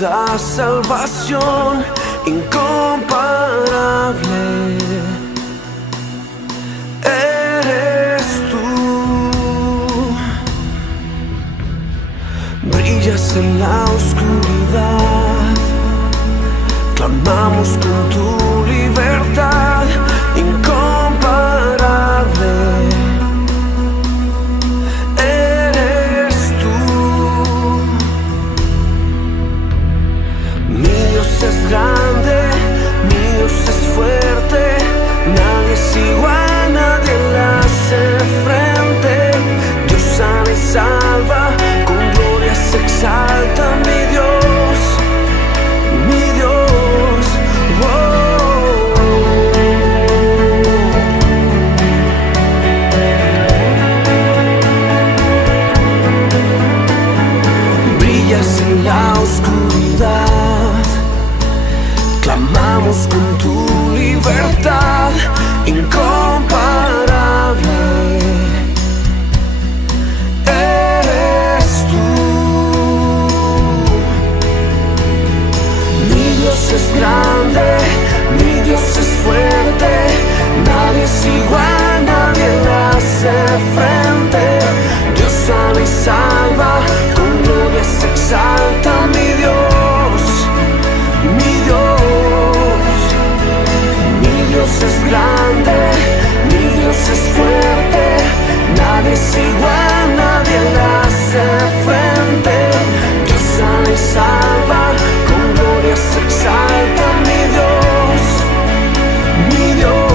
da salvación incomparable. Eres tú, brillas en la oscuridad, clamamos con tu libertad incomparable. Es grande, mi Dios es fuerte, nadie es igual, nadie le hace frente. Dios sana y salva, con gloria se exalta mi Dios, mi Dios. Brillas en la oscuridad, clamamos con tu libertad incomparable. Eres tú, mi Dios es grande, mi Dios es fuerte, nadie es igual, nadie le hace frente. Dios sana y salva, con gloria se exalta mi Dios, mi Dios. Mi Dios es grande, mi Dios es fuerte, nadie es igual, nadie le hace frente. Dios sana y salva, con gloria se exalta mi Dios, mi Dios.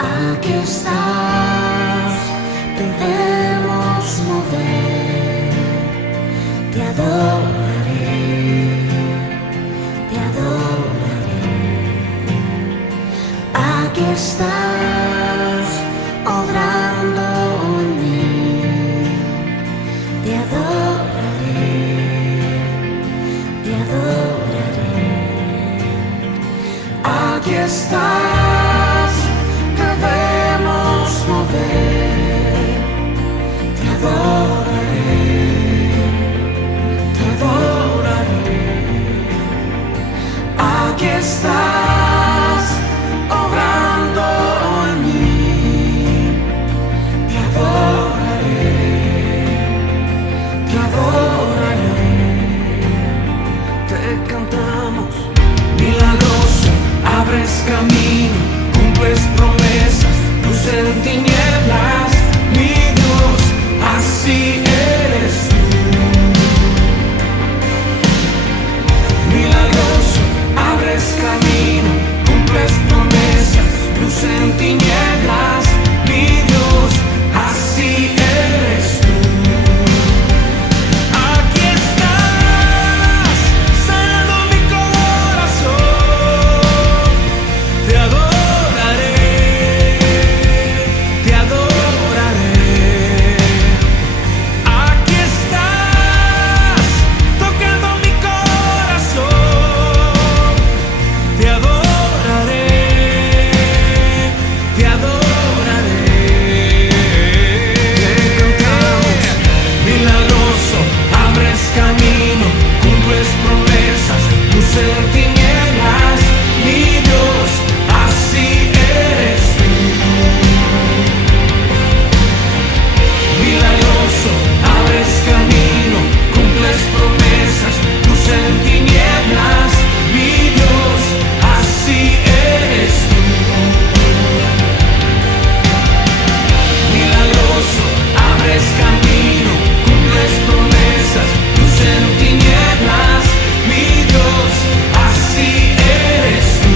Aquí estás, debemos mover, te adoraré, te adoraré. Aquí estás, obrando en mí, te adoraré. aquí estás, debemos mover, te adoraré, te adoraré. Aquí estás, obrando en mí, te adoraré, te adoraré. Te cantamos, milagroso, abres camino, cumples promesas, luz en tinieblas, mi Dios, así eres tú. Milagroso, abres camino, cumples promesas, luz en tinieblas, mi Dios, así eres tú. Aquí estás, sanando mi corazón, te adoraré, te adoraré. Aquí estás, tocando mi corazón, te adoraré, te adoraré. Te cantamos, milagroso, abres camino, cumples promesas, luz en tinieblas, mi Dios, así eres tú. Milagroso, abres camino, cumples promesas, luz en tinieblas, mi Dios, así eres tú. Milagroso, abres camino, cumples promesas, luz en tinieblas, mi Dios, así eres tú.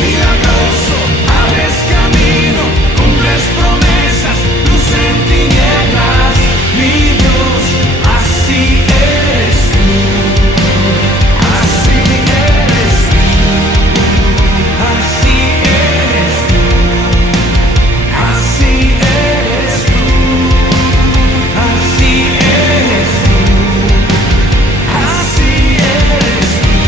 Milagroso, abres camino, cumples promesas, luz en tinieblas, mi Dios, así eres tú. Así eres tú. Así eres tú. Así eres tú. Así eres tú.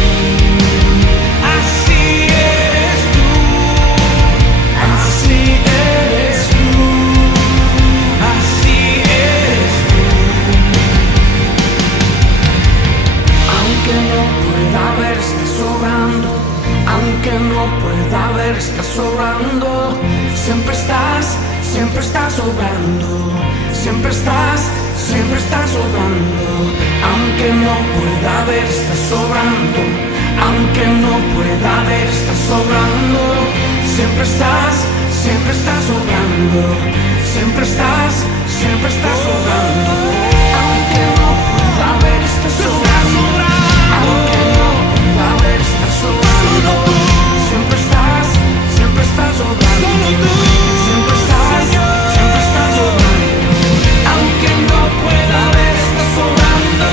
Así eres tú. Así eres tú. Así eres tú. Así eres tú. Aunque no pueda ver, estás sobrando. Aunque no pueda ver, estás sobrando. Siempre estás sobrando. Siempre estás sobrando. Aunque no pueda ver, estás sobrando. Aunque no pueda ver, estás sobrando. Siempre estás sobrando. Siempre estás sobrando. Aunque no pueda ver, estás sobrando. Aunque no pueda ver, estás sobrando. Siempre estás sobrando. Siempre estás sobrando. Aunque no pueda ver, estás sobrando.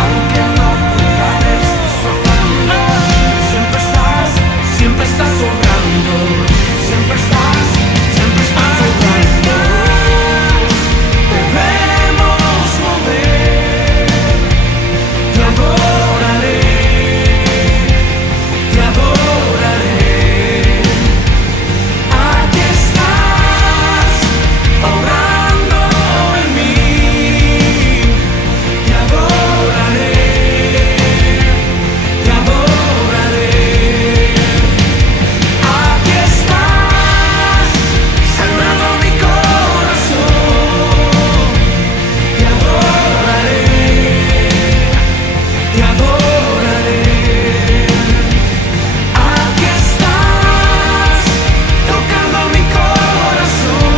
Aunque no pueda ver, estás sobrando. Siempre estás sobrando. Siempre estás sobrando. Debemos mover, te adoraré, te adoraré. Aquí estás, obrando en mí, te adoraré, te adoraré. Aquí estás, sanando mi corazón, te adoraré, te adoraré. Aquí estás, tocando mi corazón,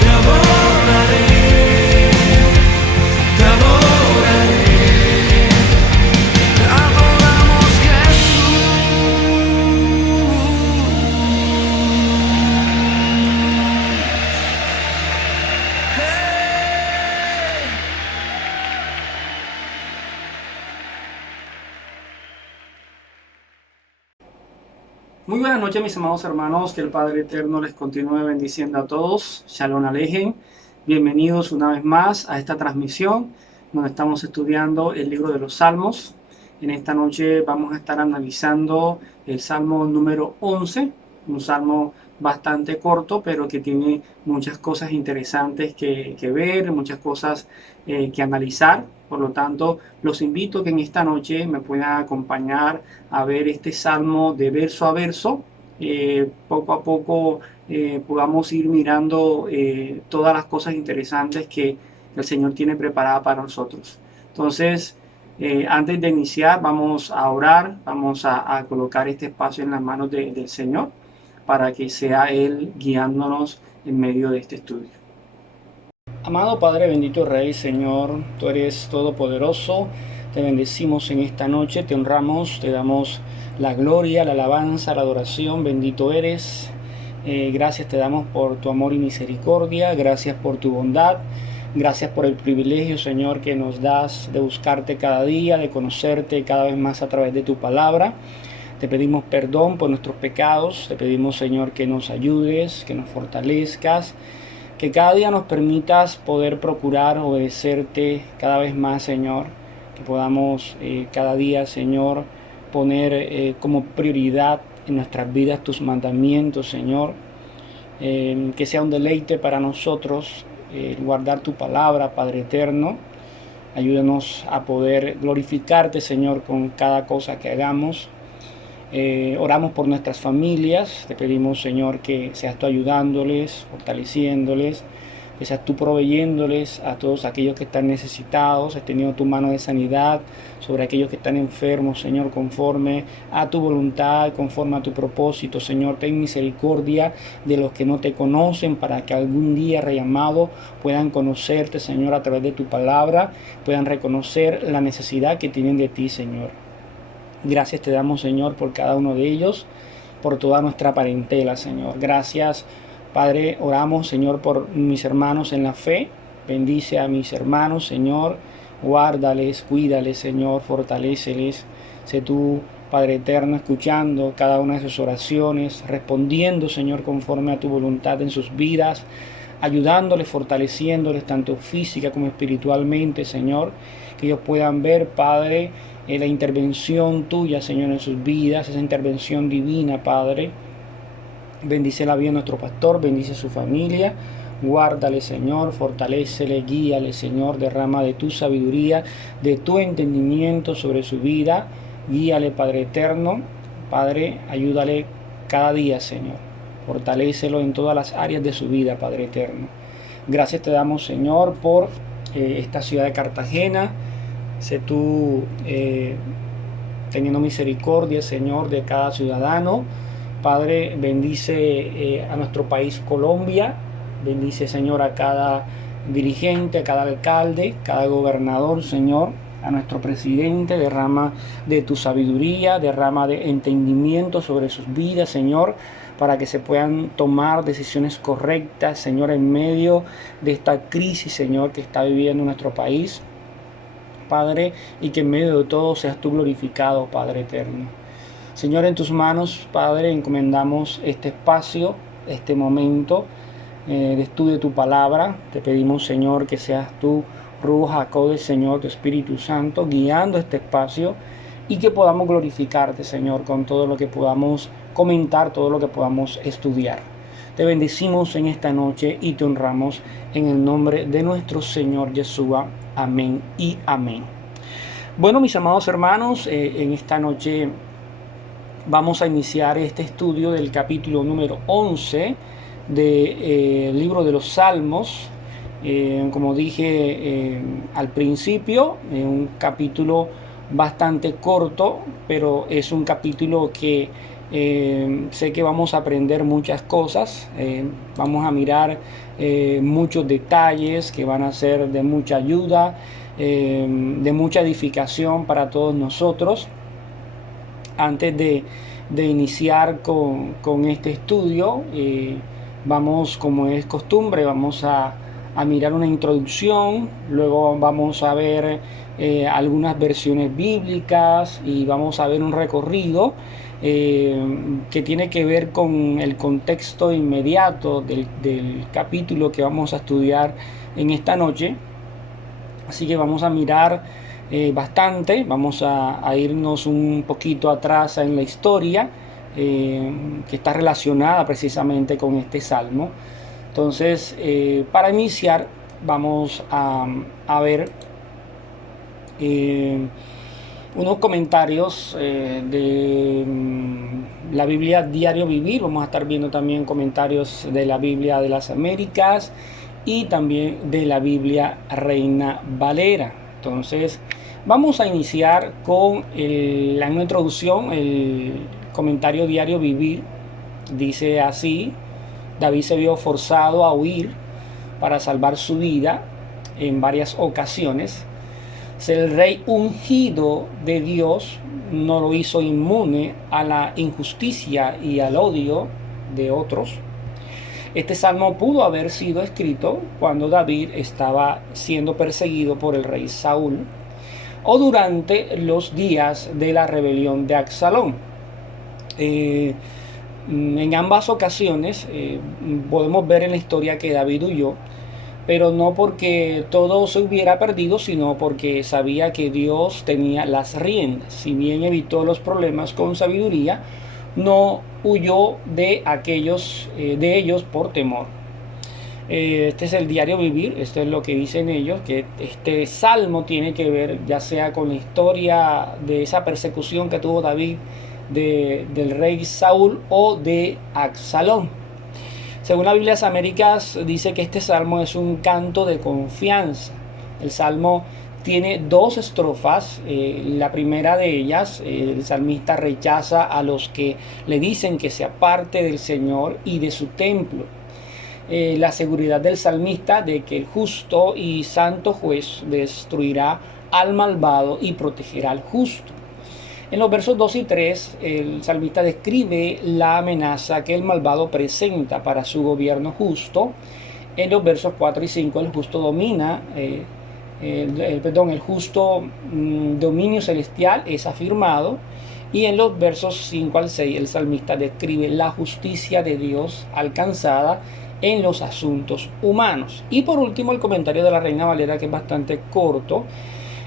te adoraré, te adoraré. Te adoramos, Jesús. Muy buenas noches, mis amados hermanos, que el Padre Eterno les continúe bendiciendo a todos. Shalom Alejem. Bienvenidos una vez más a esta transmisión donde estamos estudiando el libro de los Salmos. En esta noche vamos a estar analizando el Salmo número 11, un salmo bastante corto, pero que tiene muchas cosas interesantes que ver, muchas cosas que analizar. Por lo tanto, los invito a que en esta noche me puedan acompañar a ver este salmo de verso a verso. Poco a poco podamos ir mirando todas las cosas interesantes que el Señor tiene preparada para nosotros. Entonces, antes de iniciar, vamos a orar, vamos a colocar este espacio en las manos del Señor para que sea Él guiándonos en medio de este estudio. Amado Padre, bendito Rey, Señor, tú eres todopoderoso, te bendecimos en esta noche, te honramos, te damos la gloria, la alabanza, la adoración, bendito eres. Gracias te damos por tu amor y misericordia, gracias por tu bondad. Gracias por el privilegio, Señor, que nos das de buscarte cada día, de conocerte cada vez más a través de tu palabra. Te pedimos perdón por nuestros pecados. Te pedimos, Señor, que nos ayudes, que nos fortalezcas, que cada día nos permitas poder procurar obedecerte cada vez más, Señor. Que podamos cada día, Señor, poner como prioridad en nuestras vidas tus mandamientos, Señor. Que sea un deleite para nosotros guardar tu palabra, Padre eterno. Ayúdanos a poder glorificarte, Señor, con cada cosa que hagamos. Oramos por nuestras familias. Te pedimos, Señor, que seas tú ayudándoles, fortaleciéndoles, que seas tú proveyéndoles a todos aquellos que están necesitados, extendiendo tu mano de sanidad sobre aquellos que están enfermos, Señor, conforme a tu voluntad, conforme a tu propósito, Señor. Ten misericordia de los que no te conocen, para que algún día, Rey amado, puedan conocerte, Señor, a través de tu palabra, puedan reconocer la necesidad que tienen de ti, Señor. Gracias te damos, Señor, por cada uno de ellos, por toda nuestra parentela, Señor. Gracias, Padre, oramos, Señor, por mis hermanos en la fe. Bendice a mis hermanos, Señor. Guárdales, cuídales, Señor, fortaléceles. Sé tú, Padre eterno, escuchando cada una de sus oraciones, respondiendo, Señor, conforme a tu voluntad en sus vidas, ayudándoles, fortaleciéndoles tanto física como espiritualmente, Señor. Que ellos puedan ver, Padre, la intervención tuya, Señor, en sus vidas, esa intervención divina, Padre. Bendice la vida de nuestro pastor, bendice su familia, guárdale, Señor, fortalécele, guíale, Señor, derrama de tu sabiduría, de tu entendimiento sobre su vida, guíale, Padre eterno, Padre, ayúdale cada día, Señor, fortalécelo en todas las áreas de su vida, Padre eterno. Gracias te damos, Señor, por esta ciudad de Cartagena. Sé tú teniendo misericordia, Señor, de cada ciudadano. Padre, bendice a nuestro país Colombia, bendice, Señor, a cada dirigente, a cada alcalde, cada gobernador, Señor, a nuestro presidente. Derrama de tu sabiduría, derrama de entendimiento sobre sus vidas, Señor, para que se puedan tomar decisiones correctas, Señor, en medio de esta crisis, Señor, que está viviendo nuestro país, Padre, y que en medio de todo seas tú glorificado, Padre eterno. Señor, en tus manos, Padre, encomendamos este espacio, este momento de estudio de tu palabra. Te pedimos, Señor, que seas tú, Ruach HaKodesh, Señor, tu Espíritu Santo, guiando este espacio, y que podamos glorificarte, Señor, con todo lo que podamos comentar, todo lo que podamos estudiar. Te bendecimos en esta noche y te honramos en el nombre de nuestro Señor Yeshua. Amén y amén. Bueno, mis amados hermanos, en esta noche vamos a iniciar este estudio del capítulo número 11 del libro de los Salmos. Como dije al principio, un capítulo bastante corto, pero es un capítulo que sé que vamos a aprender muchas cosas. Vamos a mirar muchos detalles que van a ser de mucha ayuda, de mucha edificación para todos nosotros. Antes de iniciar con este estudio, vamos, como es costumbre, vamos a mirar una introducción, luego vamos a ver algunas versiones bíblicas y vamos a ver un recorrido que tiene que ver con el contexto inmediato del capítulo que vamos a estudiar en esta noche. Así que vamos a mirar bastante. Vamos a irnos un poquito atrás en la historia, que está relacionada precisamente con este salmo. Entonces, para iniciar, vamos a ver unos comentarios de la Biblia Diario Vivir. Vamos a estar viendo también comentarios de la Biblia de las Américas y también de la Biblia Reina Valera. Entonces, vamos a iniciar con la introducción, el comentario Diario Vivir. Dice así: David se vio forzado a huir para salvar su vida en varias ocasiones. El rey ungido de Dios no lo hizo inmune a la injusticia y al odio de otros. Este salmo pudo haber sido escrito cuando David estaba siendo perseguido por el rey Saúl o durante los días de la rebelión de Absalón. En ambas ocasiones podemos ver en la historia que David huyó, pero no porque todo se hubiera perdido, sino porque sabía que Dios tenía las riendas. Si bien evitó los problemas con sabiduría, no huyó de ellos por temor. Este es el Diario Vivir, esto es lo que dicen ellos, que este salmo tiene que ver ya sea con la historia de esa persecución que tuvo David del rey Saúl o de Absalón. Según la Biblia de las Américas, dice que este salmo es un canto de confianza. El salmo tiene dos estrofas. La primera de ellas, el salmista rechaza a los que le dicen que se aparte del Señor y de su templo. La seguridad del salmista de que el justo y santo juez destruirá al malvado y protegerá al justo. En los versos 2 y 3, el salmista describe la amenaza que el malvado presenta para su gobierno justo. En los versos 4 y 5, el justo el justo dominio celestial es afirmado. Y en los versos 5 al 6, el salmista describe la justicia de Dios alcanzada en los asuntos humanos. Y por último, el comentario de la Reina Valera, que es bastante corto.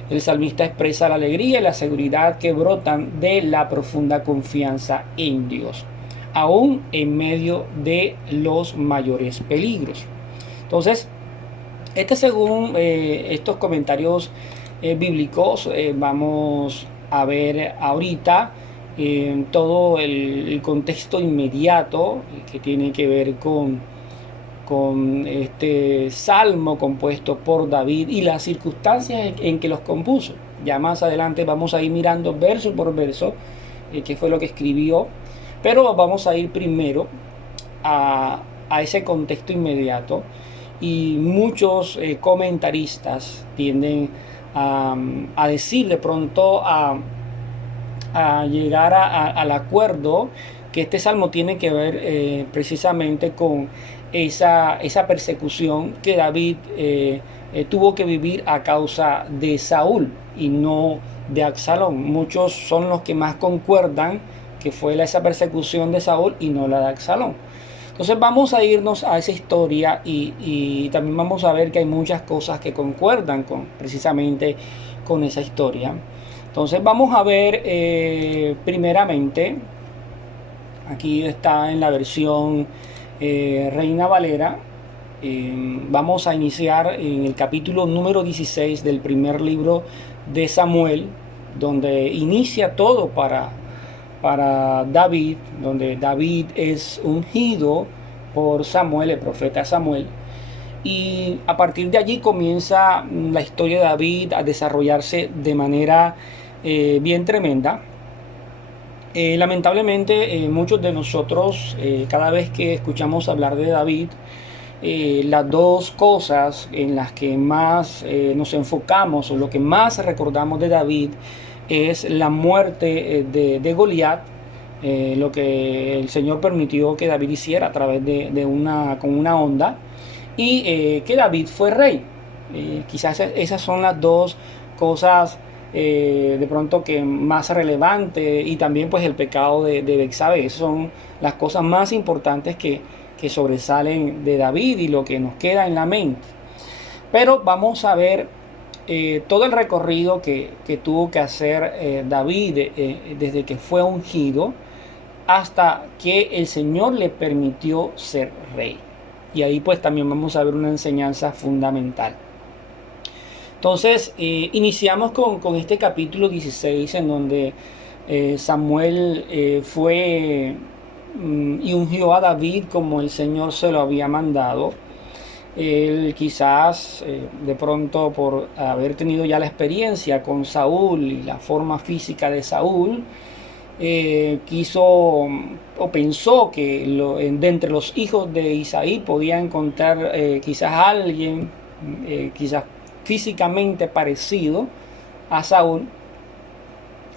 El salmista expresa la alegría y la seguridad que brotan de la profunda confianza en Dios, aún en medio de los mayores peligros. Entonces, según estos comentarios bíblicos, vamos a ver ahorita todo el contexto inmediato que tiene que ver con este salmo compuesto por David y las circunstancias en que los compuso. Ya más adelante vamos a ir mirando verso por verso qué fue lo que escribió, pero vamos a ir primero a ese contexto inmediato. Y muchos comentaristas tienden a decir de pronto, a llegar al acuerdo que este salmo tiene que ver precisamente con esa persecución que David tuvo que vivir a causa de Saúl y no de Absalón. Muchos son los que más concuerdan que fue esa persecución de Saúl y no la de Absalón. Entonces vamos a irnos a esa historia y también vamos a ver que hay muchas cosas que concuerdan precisamente con esa historia. Entonces vamos a ver primeramente, aquí está en la versión Reina Valera. Vamos a iniciar en el capítulo número 16 del primer libro de Samuel, donde inicia todo para David, donde David es ungido por Samuel, el profeta Samuel. Y a partir de allí comienza la historia de David a desarrollarse de manera bien tremenda. Lamentablemente muchos de nosotros cada vez que escuchamos hablar de David, las dos cosas en las que más nos enfocamos o lo que más recordamos de David es la muerte de Goliat, lo que el Señor permitió que David hiciera a través con una onda, y que David fue rey. Quizás esas son las dos cosas de pronto que más relevante, y también pues el pecado de Betsabé. Son las cosas más importantes que sobresalen de David y lo que nos queda en la mente. Pero vamos a ver todo el recorrido que tuvo que hacer David desde que fue ungido hasta que el Señor le permitió ser rey. Y ahí pues también vamos a ver una enseñanza fundamental. Entonces iniciamos con este capítulo 16 en donde Samuel fue y ungió a David como el Señor se lo había mandado. Él quizás de pronto por haber tenido ya la experiencia con Saúl y la forma física de Saúl, quiso o pensó que de entre los hijos de Isaí podía encontrar quizás a alguien quizás físicamente parecido a Saúl,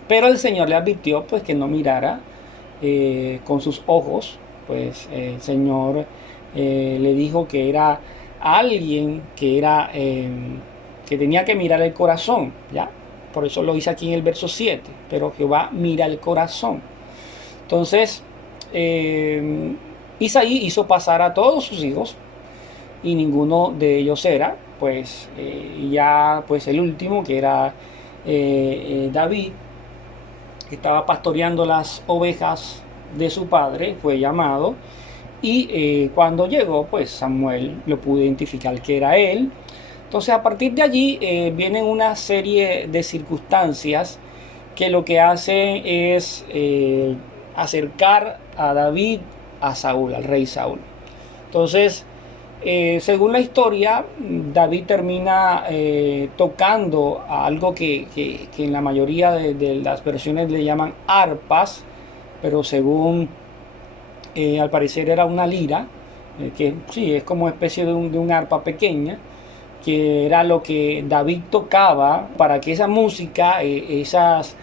pero el Señor le advirtió pues que no mirara con sus ojos. Pues el Señor le dijo que era alguien que era que tenía que mirar el corazón, ¿ya? Por eso lo dice aquí en el verso 7, pero Jehová mira el corazón. Entonces Isaí hizo pasar a todos sus hijos y ninguno de ellos era, pues ya pues el último, que era David, que estaba pastoreando las ovejas de su padre, fue llamado. Y cuando llegó, pues Samuel lo pudo identificar que era él. Entonces a partir de allí vienen una serie de circunstancias que lo que hacen es acercar a David a Saúl, al rey Saúl. Entonces, según la historia, David termina tocando a algo que en la mayoría de las versiones le llaman arpas, pero según al parecer era una lira, que sí, es como especie de un arpa pequeña, que era lo que David tocaba para que esa música, esos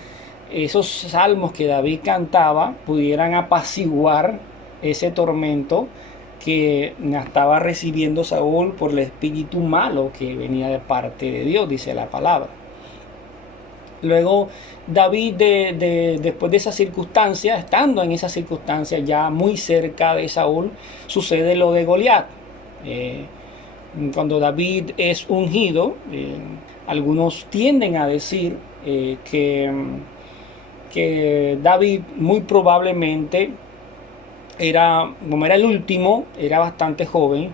salmos que David cantaba, pudieran apaciguar ese tormento que estaba recibiendo Saúl por el espíritu malo que venía de parte de Dios, dice la palabra. Luego David, después de esa circunstancia, estando en esa circunstancia ya muy cerca de Saúl, sucede lo de Goliat. Cuando David es ungido, algunos tienden a decir que David muy probablemente como era el último, era bastante joven,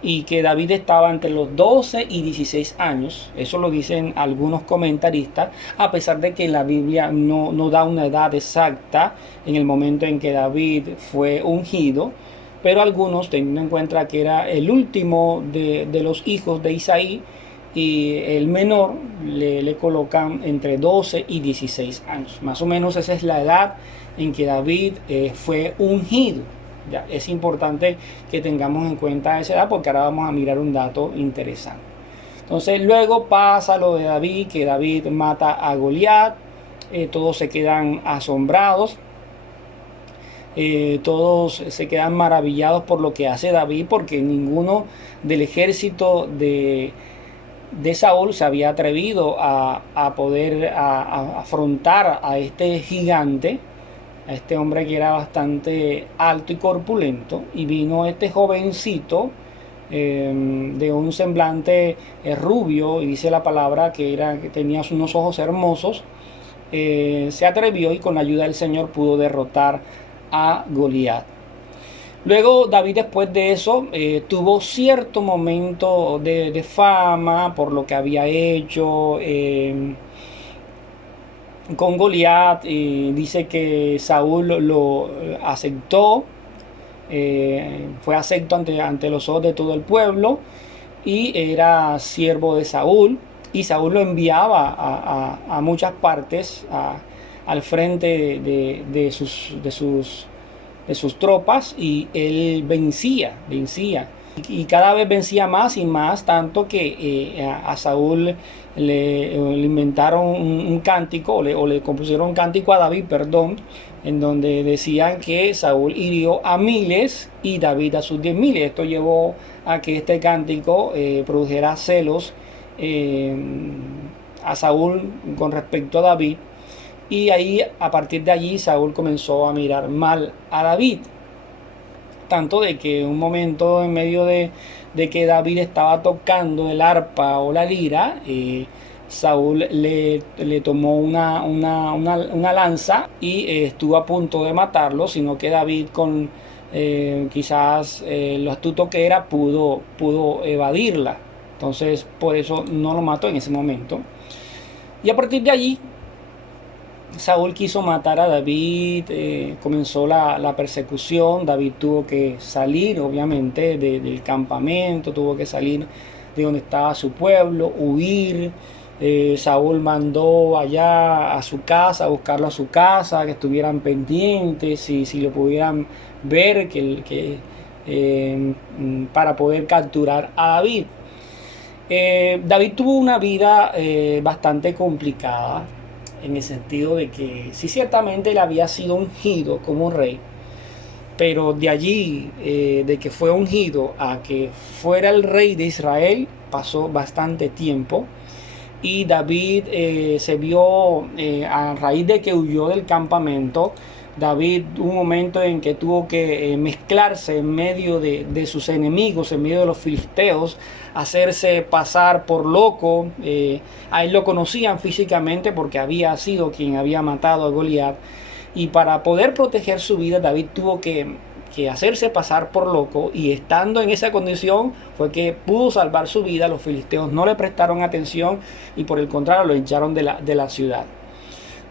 y que David estaba entre los 12 y 16 años. Eso lo dicen algunos comentaristas, a pesar de que la Biblia no da una edad exacta en el momento en que David fue ungido, pero algunos, teniendo en cuenta que era el último de los hijos de Isaí y el menor, le colocan entre 12 y 16 años. Más o menos esa es la edad en que David fue ungido. Ya, es importante que tengamos en cuenta esa edad, porque ahora vamos a mirar un dato interesante. Entonces luego pasa lo de David, que David mata a Goliat, todos se quedan asombrados, todos se quedan maravillados por lo que hace David, porque ninguno del ejército de Saúl se había atrevido a poder afrontar a este gigante, a este hombre que era bastante alto y corpulento, y vino este jovencito de un semblante rubio, y dice la palabra que tenía unos ojos hermosos. Se atrevió y con la ayuda del Señor pudo derrotar a Goliat. Luego David, después de eso, tuvo cierto momento de fama por lo que había hecho con Goliat. Dice que Saúl lo aceptó, fue acepto ante los ojos de todo el pueblo, y era siervo de Saúl, y Saúl lo enviaba a muchas partes al frente de sus tropas, y él vencía y cada vez vencía más y más, tanto que a Saúl le inventaron un cántico, o le compusieron un cántico a David, perdón, en donde decían que Saúl hirió a miles y David a sus 10.000. Esto llevó a que este cántico produjera celos a Saúl con respecto a David, y ahí, a partir de allí, Saúl comenzó a mirar mal a David, tanto de que un momento, en medio de que David estaba tocando el arpa o la lira, Saúl le tomó una lanza y estuvo a punto de matarlo, sino que David con quizás lo astuto que era pudo evadirla. Entonces por eso no lo mató en ese momento. Y a partir de allí Saúl quiso matar a David, comenzó la persecución. David tuvo que salir obviamente del campamento, tuvo que salir de donde estaba su pueblo, huir. Saúl mandó allá a su casa, a buscarlo a su casa, que estuvieran pendientes y si lo pudieran ver, para poder capturar a David. David tuvo una vida bastante complicada, en el sentido de que sí, ciertamente él había sido ungido como rey, pero de allí, de que fue ungido a que fuera el rey de Israel, pasó bastante tiempo. Y David se vio, a raíz de que huyó del campamento, David un momento en que tuvo que mezclarse en medio de sus enemigos, en medio de los filisteos, hacerse pasar por loco. A él lo conocían físicamente porque había sido quien había matado a Goliat. Y para poder proteger su vida, David tuvo que hacerse pasar por loco, y estando en esa condición fue que pudo salvar su vida. Los filisteos no le prestaron atención y por el contrario lo echaron de la ciudad.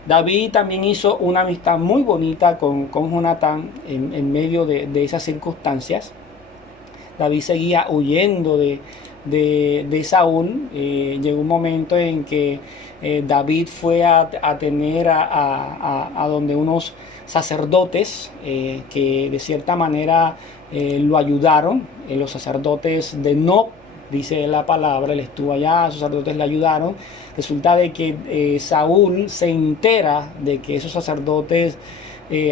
David también hizo una amistad muy bonita con Jonatán en medio de esas circunstancias. David seguía huyendo de Saúl. Llegó un momento en que David fue a tener a donde unos sacerdotes que de cierta manera lo ayudaron. Los sacerdotes de Nob, dice la palabra, él estuvo allá, los sacerdotes le ayudaron. Resulta de que Saúl se entera de que esos sacerdotes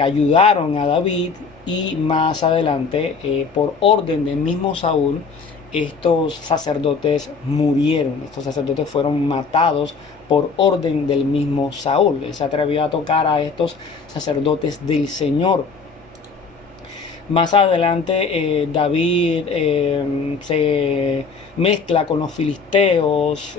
ayudaron a David, y más adelante, por orden del mismo Saúl, estos sacerdotes murieron. Estos sacerdotes fueron matados por orden del mismo Saúl. Él se atrevió a tocar a estos sacerdotes del Señor. Más adelante David se mezcla con los filisteos,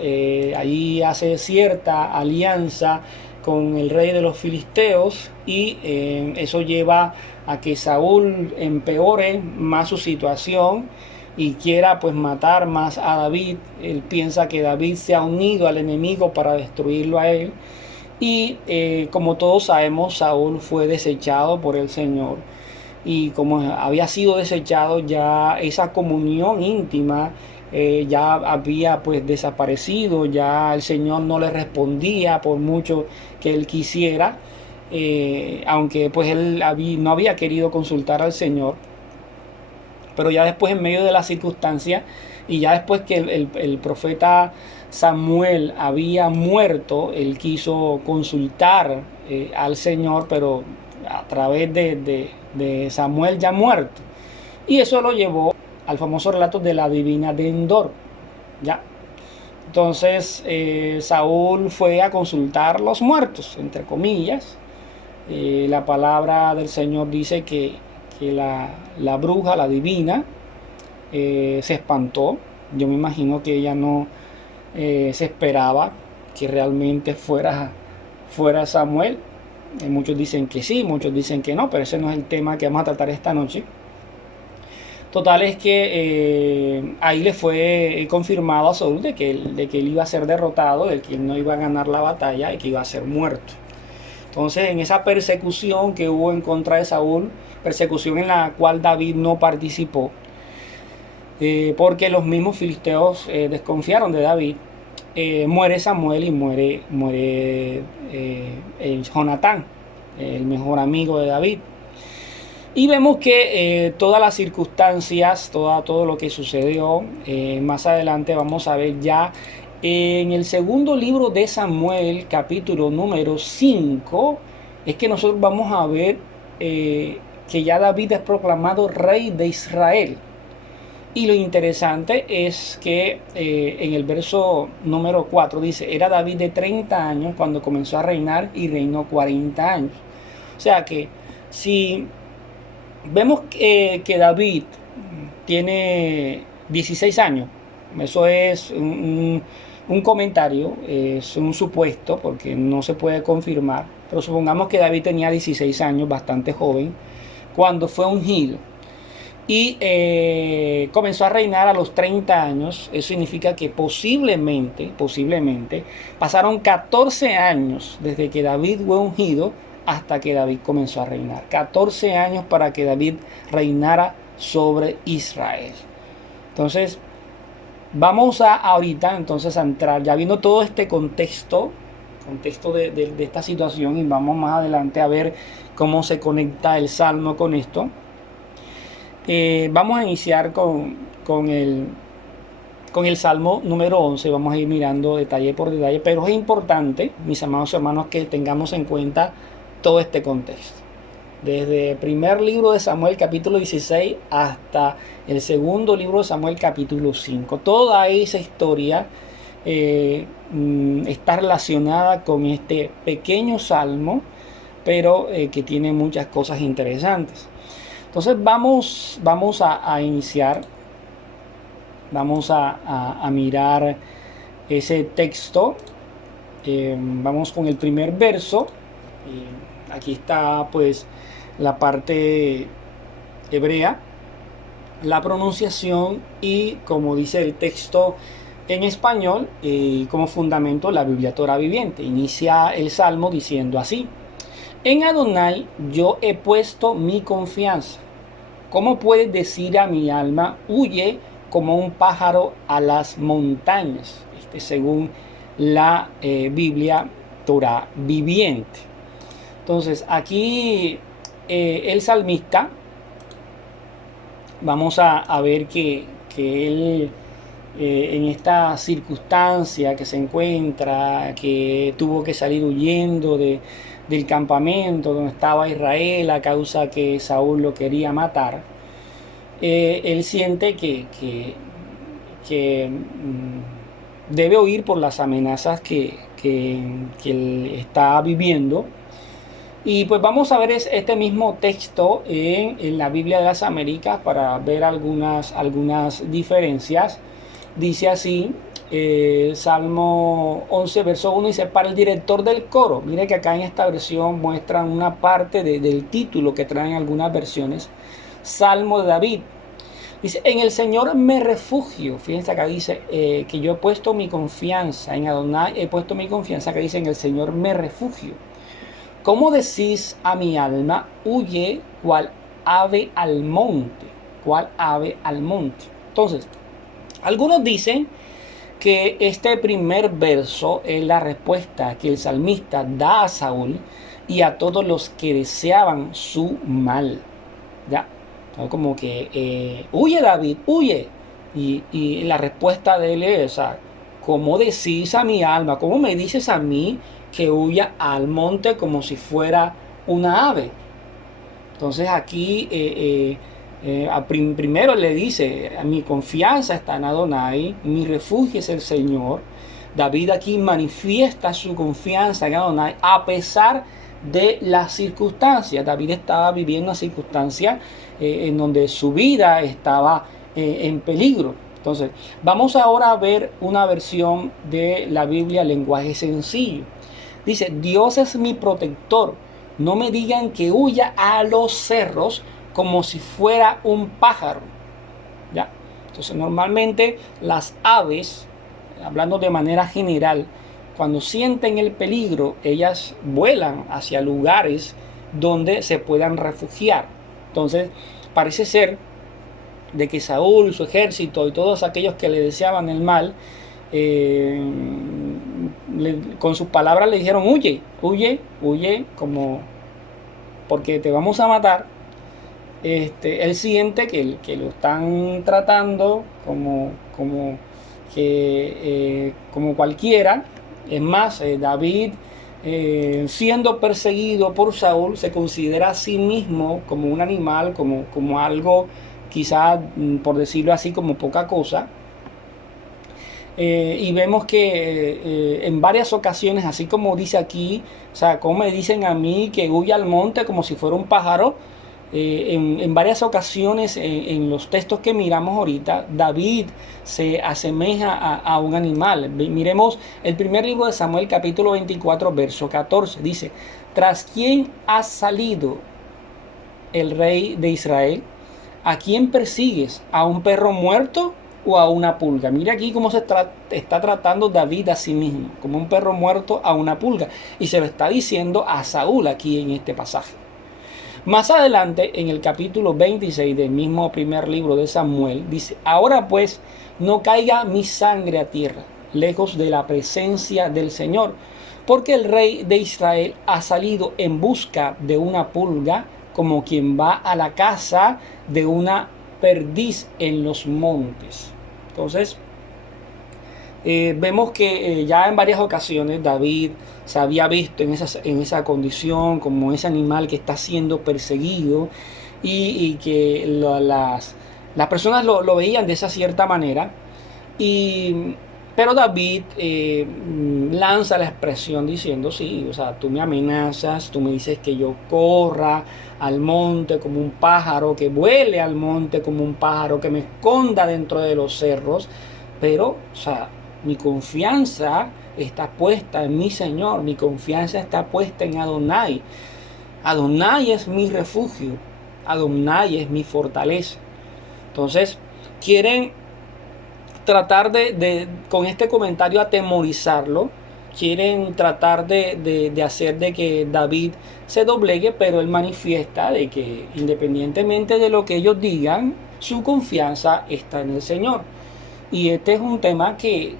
allí hace cierta alianza con el rey de los filisteos, y eso lleva a que Saúl empeore más su situación y quiera pues matar más a David. Él piensa que David se ha unido al enemigo para destruirlo a él, y como todos sabemos, Saúl fue desechado por el Señor. Y como había sido desechado, ya esa comunión íntima ya había pues desaparecido. Ya el Señor no le respondía por mucho que él quisiera, aunque pues él no había querido consultar al Señor. Pero ya después, en medio de la circunstancia, y ya después que el profeta Samuel había muerto, él quiso consultar al Señor, pero a través de Samuel ya muerto. Y eso lo llevó al famoso relato de la divina de Endor. ¿Ya? Entonces Saúl fue a consultar los muertos, entre comillas. La palabra del Señor dice que la bruja, la divina, se espantó. Yo me imagino que ella no se esperaba que realmente fuera Samuel. Muchos dicen que sí, muchos dicen que no, pero ese no es el tema que vamos a tratar esta noche. Total es que ahí le fue confirmado a Saúl de que él iba a ser derrotado, de que él no iba a ganar la batalla y que iba a ser muerto. Entonces, en esa persecución que hubo en contra de Saúl, persecución en la cual David no participó, porque los mismos filisteos desconfiaron de David, muere Samuel y muere Jonatán, el mejor amigo de David. Y vemos que todas las circunstancias, todo lo que sucedió, más adelante vamos a ver ya en el segundo libro de Samuel, capítulo número 5, es que nosotros vamos a ver que ya David es proclamado rey de Israel. Y lo interesante es que en el verso número 4 dice: era David de 30 años cuando comenzó a reinar, y reinó 40 años. O sea que si vemos que David tiene 16 años, eso es un comentario, es un supuesto porque no se puede confirmar, pero supongamos que David tenía 16 años, bastante joven, cuando fue ungido y comenzó a reinar a los 30 años. Eso significa que posiblemente pasaron 14 años desde que David fue ungido hasta que David comenzó a reinar. 14 años para que David reinara sobre Israel. Entonces, vamos a ahorita entonces a entrar, ya viendo todo este contexto de esta situación, y vamos más adelante a ver cómo se conecta el Salmo con esto. Vamos a iniciar con el Salmo número 11. Vamos a ir mirando detalle por detalle, pero es importante, mis amados hermanos, que tengamos en cuenta todo este contexto. Desde el primer libro de Samuel, capítulo 16, hasta el segundo libro de Samuel, capítulo 5. Toda esa historia está relacionada con este pequeño salmo, pero que tiene muchas cosas interesantes. Entonces vamos a iniciar, vamos a mirar ese texto. Vamos con el primer verso. Aquí está pues la parte hebrea, la pronunciación y, como dice el texto en español, como fundamento la Biblia Torah viviente. Inicia el salmo diciendo así: en Adonai yo he puesto mi confianza. ¿Cómo puedes decir a mi alma, huye como un pájaro a las montañas? Según la Biblia Torah viviente. Entonces aquí el salmista, vamos a ver que él en esta circunstancia que se encuentra, que tuvo que salir huyendo del campamento donde estaba Israel a causa que Saúl lo quería matar, él siente que debe huir por las amenazas que él está viviendo. Y pues vamos a ver este mismo texto en la Biblia de las Américas para ver algunas diferencias. Dice así, Salmo 11, verso 1, dice: para el director del coro. Mire que acá en esta versión muestran una parte del título que traen algunas versiones. Salmo de David. Dice: en el Señor me refugio. Fíjense acá dice que yo he puesto mi confianza. En Adonai he puesto mi confianza. Acá dice: en el Señor me refugio. ¿Cómo decís a mi alma, huye cual ave al monte? ¿Cuál ave al monte? Entonces, algunos dicen que este primer verso es la respuesta que el salmista da a Saúl y a todos los que deseaban su mal. ¿Ya? Entonces, como que huye David, huye. Y la respuesta de él es: ¿cómo decís a mi alma? ¿Cómo me dices a mí que huya al monte como si fuera una ave? Entonces aquí primero le dice: mi confianza está en Adonai, mi refugio es el Señor. David aquí manifiesta su confianza en Adonai a pesar de las circunstancias. David estaba viviendo una circunstancia en donde su vida estaba en peligro. Entonces vamos ahora a ver una versión de la Biblia lenguaje sencillo. Dice: Dios es mi protector. No me digan que huya a los cerros como si fuera un pájaro. ¿Ya? Entonces normalmente las aves, hablando de manera general, cuando sienten el peligro, ellas vuelan hacia lugares donde se puedan refugiar. Entonces parece ser de que Saúl, su ejército y todos aquellos que le deseaban el mal, con sus palabras le dijeron: huye, huye, huye, como porque te vamos a matar. Él siente que lo están tratando como cualquiera. Es más, David, siendo perseguido por Saúl, se considera a sí mismo como un animal, como algo, quizás por decirlo así, como poca cosa. Y vemos que en varias ocasiones, así como dice aquí, como me dicen a mí que huya al monte como si fuera un pájaro, En varias ocasiones en los textos que miramos ahorita, David se asemeja a un animal. Miremos el primer libro de Samuel, capítulo 24, verso 14. Dice, ¿tras quién ha salido el rey de Israel? ¿A quién persigues? ¿A un perro muerto o a una pulga? Mira aquí cómo está tratando David a sí mismo, como un perro muerto a una pulga. Y se lo está diciendo a Saúl aquí en este pasaje. Más adelante, en el capítulo 26 del mismo primer libro de Samuel, dice, ahora pues no caiga mi sangre a tierra, lejos de la presencia del Señor, porque el rey de Israel ha salido en busca de una pulga, como quien va a la caza de una perdiz en los montes. Entonces, vemos que ya en varias ocasiones David se había visto en esa condición, como ese animal que está siendo perseguido y que las personas lo veían de esa cierta manera. Pero David lanza la expresión diciendo, sí, o sea, tú me amenazas, tú me dices que yo corra al monte como un pájaro, que vuele al monte como un pájaro, que me esconda dentro de los cerros, pero, o sea, mi confianza está puesta en mi Señor, mi confianza está puesta en Adonai. Adonai es mi refugio, Adonai es mi fortaleza. Entonces, quieren tratar con este comentario atemorizarlo, quieren tratar de hacer de que David se doblegue, pero él manifiesta de que independientemente de lo que ellos digan, su confianza está en el Señor. Y este es un tema que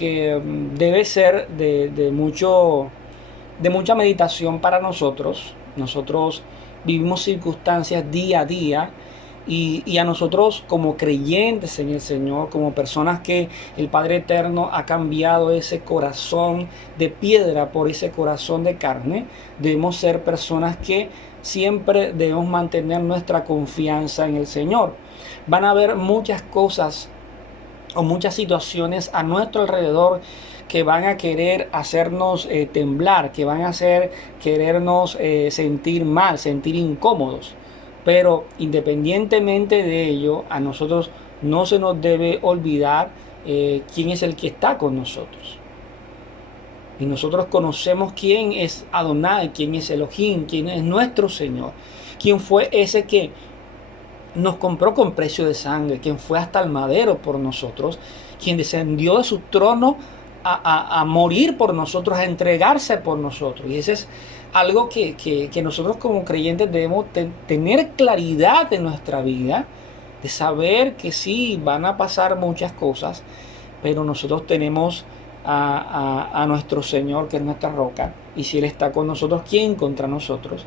debe ser de mucha meditación para nosotros. Nosotros vivimos circunstancias día a día y a nosotros como creyentes en el Señor, como personas que el Padre Eterno ha cambiado ese corazón de piedra por ese corazón de carne, debemos ser personas que siempre debemos mantener nuestra confianza en el Señor. Van a haber muchas cosas o muchas situaciones a nuestro alrededor que van a querer hacernos temblar, que van a querernos sentir mal, sentir incómodos. Pero independientemente de ello, a nosotros no se nos debe olvidar quién es el que está con nosotros. Y nosotros conocemos quién es Adonai, quién es Elohim, quién es nuestro Señor, quién fue ese que nos compró con precio de sangre, quien fue hasta el madero por nosotros, quien descendió de su trono a morir por nosotros, a entregarse por nosotros. Y ese es algo que nosotros como creyentes debemos tener claridad en nuestra vida, de saber que sí, van a pasar muchas cosas, pero nosotros tenemos a nuestro Señor, que es nuestra roca, y si Él está con nosotros, ¿quién contra nosotros?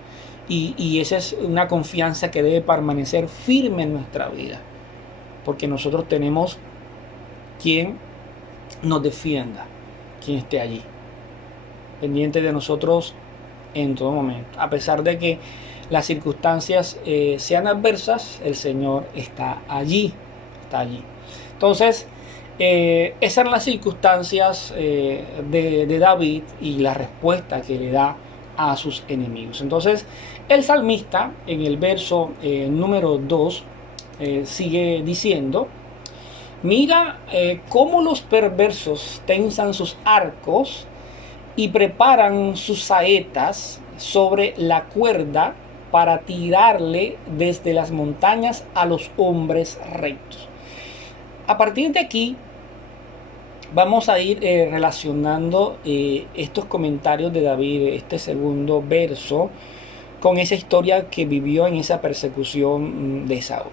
Y esa es una confianza que debe permanecer firme en nuestra vida, porque nosotros tenemos quien nos defienda, quien esté allí, pendiente de nosotros en todo momento. A pesar de que las circunstancias sean adversas, el Señor está allí, está allí. Entonces, esas eran las circunstancias de David y la respuesta que le da a sus enemigos. Entonces, el salmista en el verso número 2 sigue diciendo, mira cómo los perversos tensan sus arcos y preparan sus saetas sobre la cuerda para tirarle desde las montañas a los hombres rectos. A partir de aquí vamos a ir relacionando estos comentarios de David, este segundo verso, con esa historia que vivió en esa persecución de Saúl.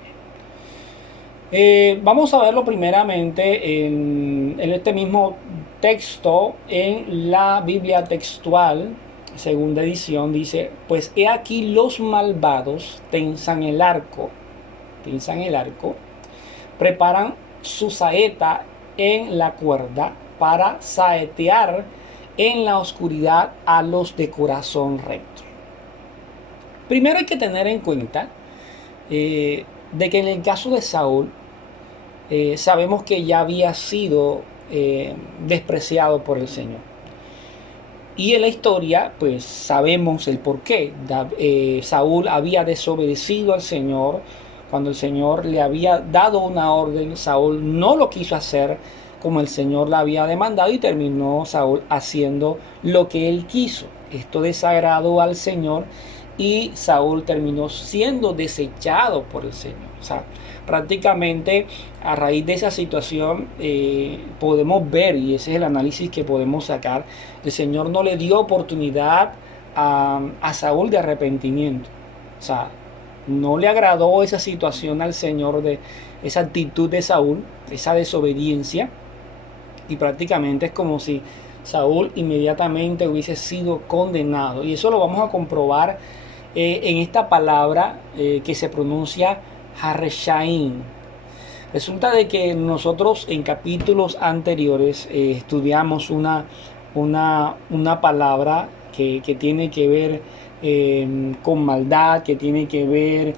Vamos a verlo primeramente en este mismo texto, en la Biblia textual, segunda edición, dice, pues he aquí los malvados tensan el arco, preparan su saeta en la cuerda para saetear en la oscuridad a los de corazón recto. Primero hay que tener en cuenta de que en el caso de Saúl sabemos que ya había sido despreciado por el Señor. Y en la historia, pues sabemos el por qué. Saúl había desobedecido al Señor. Cuando el Señor le había dado una orden, Saúl no lo quiso hacer como el Señor le había demandado y terminó Saúl haciendo lo que él quiso. Esto desagradó al Señor y Saúl terminó siendo desechado por el Señor. O sea, prácticamente a raíz de esa situación podemos ver, y ese es el análisis que podemos sacar, el Señor no le dio oportunidad a Saúl de arrepentimiento. O sea, no le agradó esa situación al Señor, de esa actitud de Saúl, esa desobediencia, y prácticamente es como si Saúl inmediatamente hubiese sido condenado. Y eso lo vamos a comprobar en esta palabra que se pronuncia Harreshaim. Resulta de que nosotros en capítulos anteriores estudiamos una palabra que tiene que ver con maldad, que tiene que ver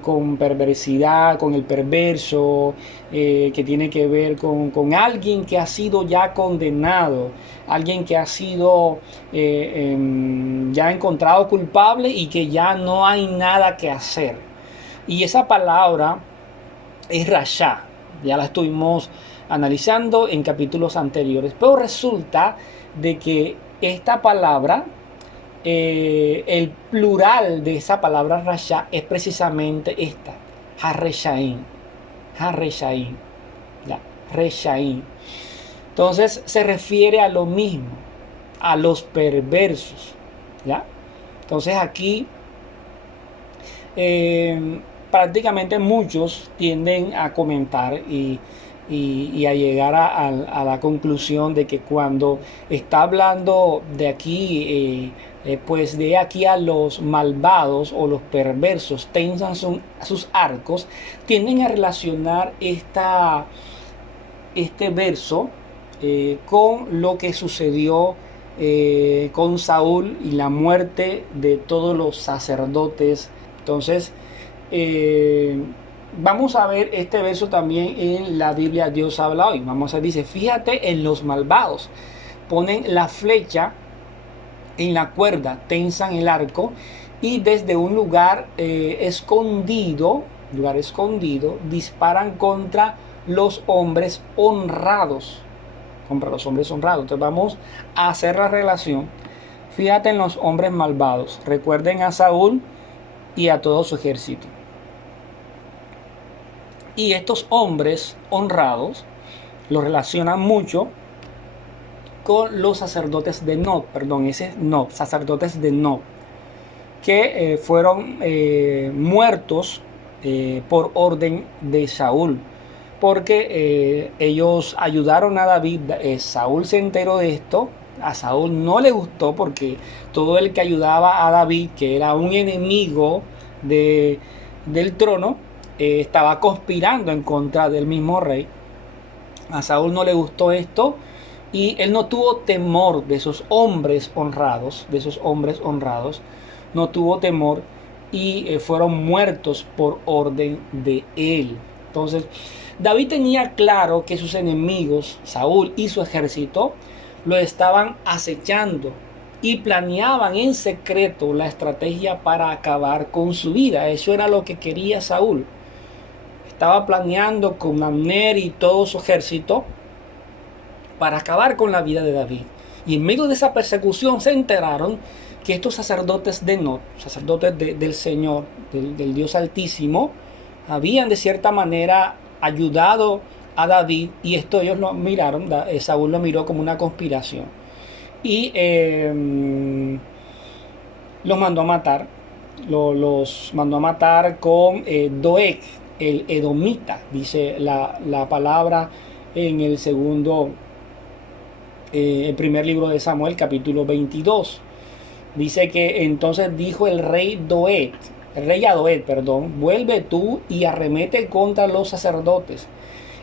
con perversidad, con el perverso, que tiene que ver con alguien que ha sido ya condenado, alguien que ha sido ya encontrado culpable y que ya no hay nada que hacer. Y esa palabra es Rasha, ya la estuvimos analizando en capítulos anteriores, pero resulta de que esta palabra, el plural de esa palabra Rasha es precisamente esta, Harreshaim, Harreshaim, ya, Reshaim. Entonces se refiere a lo mismo, a los perversos, ¿ya? Entonces aquí prácticamente muchos tienden a comentar y a llegar a la conclusión de que cuando está hablando de aquí, pues de aquí a los malvados o los perversos tensan sus arcos, tienden a relacionar este verso con lo que sucedió con Saúl y la muerte de todos los sacerdotes. Entonces, vamos a ver este verso también en la Biblia. Dios habla hoy. Vamos a dice, fíjate en los malvados. Ponen la flecha en la cuerda, tensan el arco y desde un lugar escondido, disparan contra los hombres honrados. Contra los hombres honrados. Entonces vamos a hacer la relación. Fíjate en los hombres malvados. Recuerden a Saúl y a todo su ejército. Y estos hombres honrados los relacionan mucho con los sacerdotes de Nob, sacerdotes de Nob, que fueron muertos por orden de Saúl, porque ellos ayudaron a David. Saúl se enteró de esto. A Saúl no le gustó porque todo el que ayudaba a David, que era un enemigo del trono, estaba conspirando en contra del mismo rey. A Saúl no le gustó esto y él no tuvo temor de esos hombres honrados, no tuvo temor y fueron muertos por orden de él. Entonces, David tenía claro que sus enemigos, Saúl y su ejército, lo estaban acechando y planeaban en secreto la estrategia para acabar con su vida. Eso era lo que quería Saúl. Estaba planeando con Abner y todo su ejército para acabar con la vida de David. Y en medio de esa persecución se enteraron que estos sacerdotes de Nob, sacerdotes del Señor, del Dios Altísimo, habían de cierta manera ayudado a David, y esto ellos lo miraron, Saúl lo miró como una conspiración y los mandó a matar. Los mandó a matar con Doeg, el edomita, dice la palabra en el primer libro de Samuel, capítulo 22. Dice que entonces dijo el rey Adoed, vuelve tú y arremete contra los sacerdotes.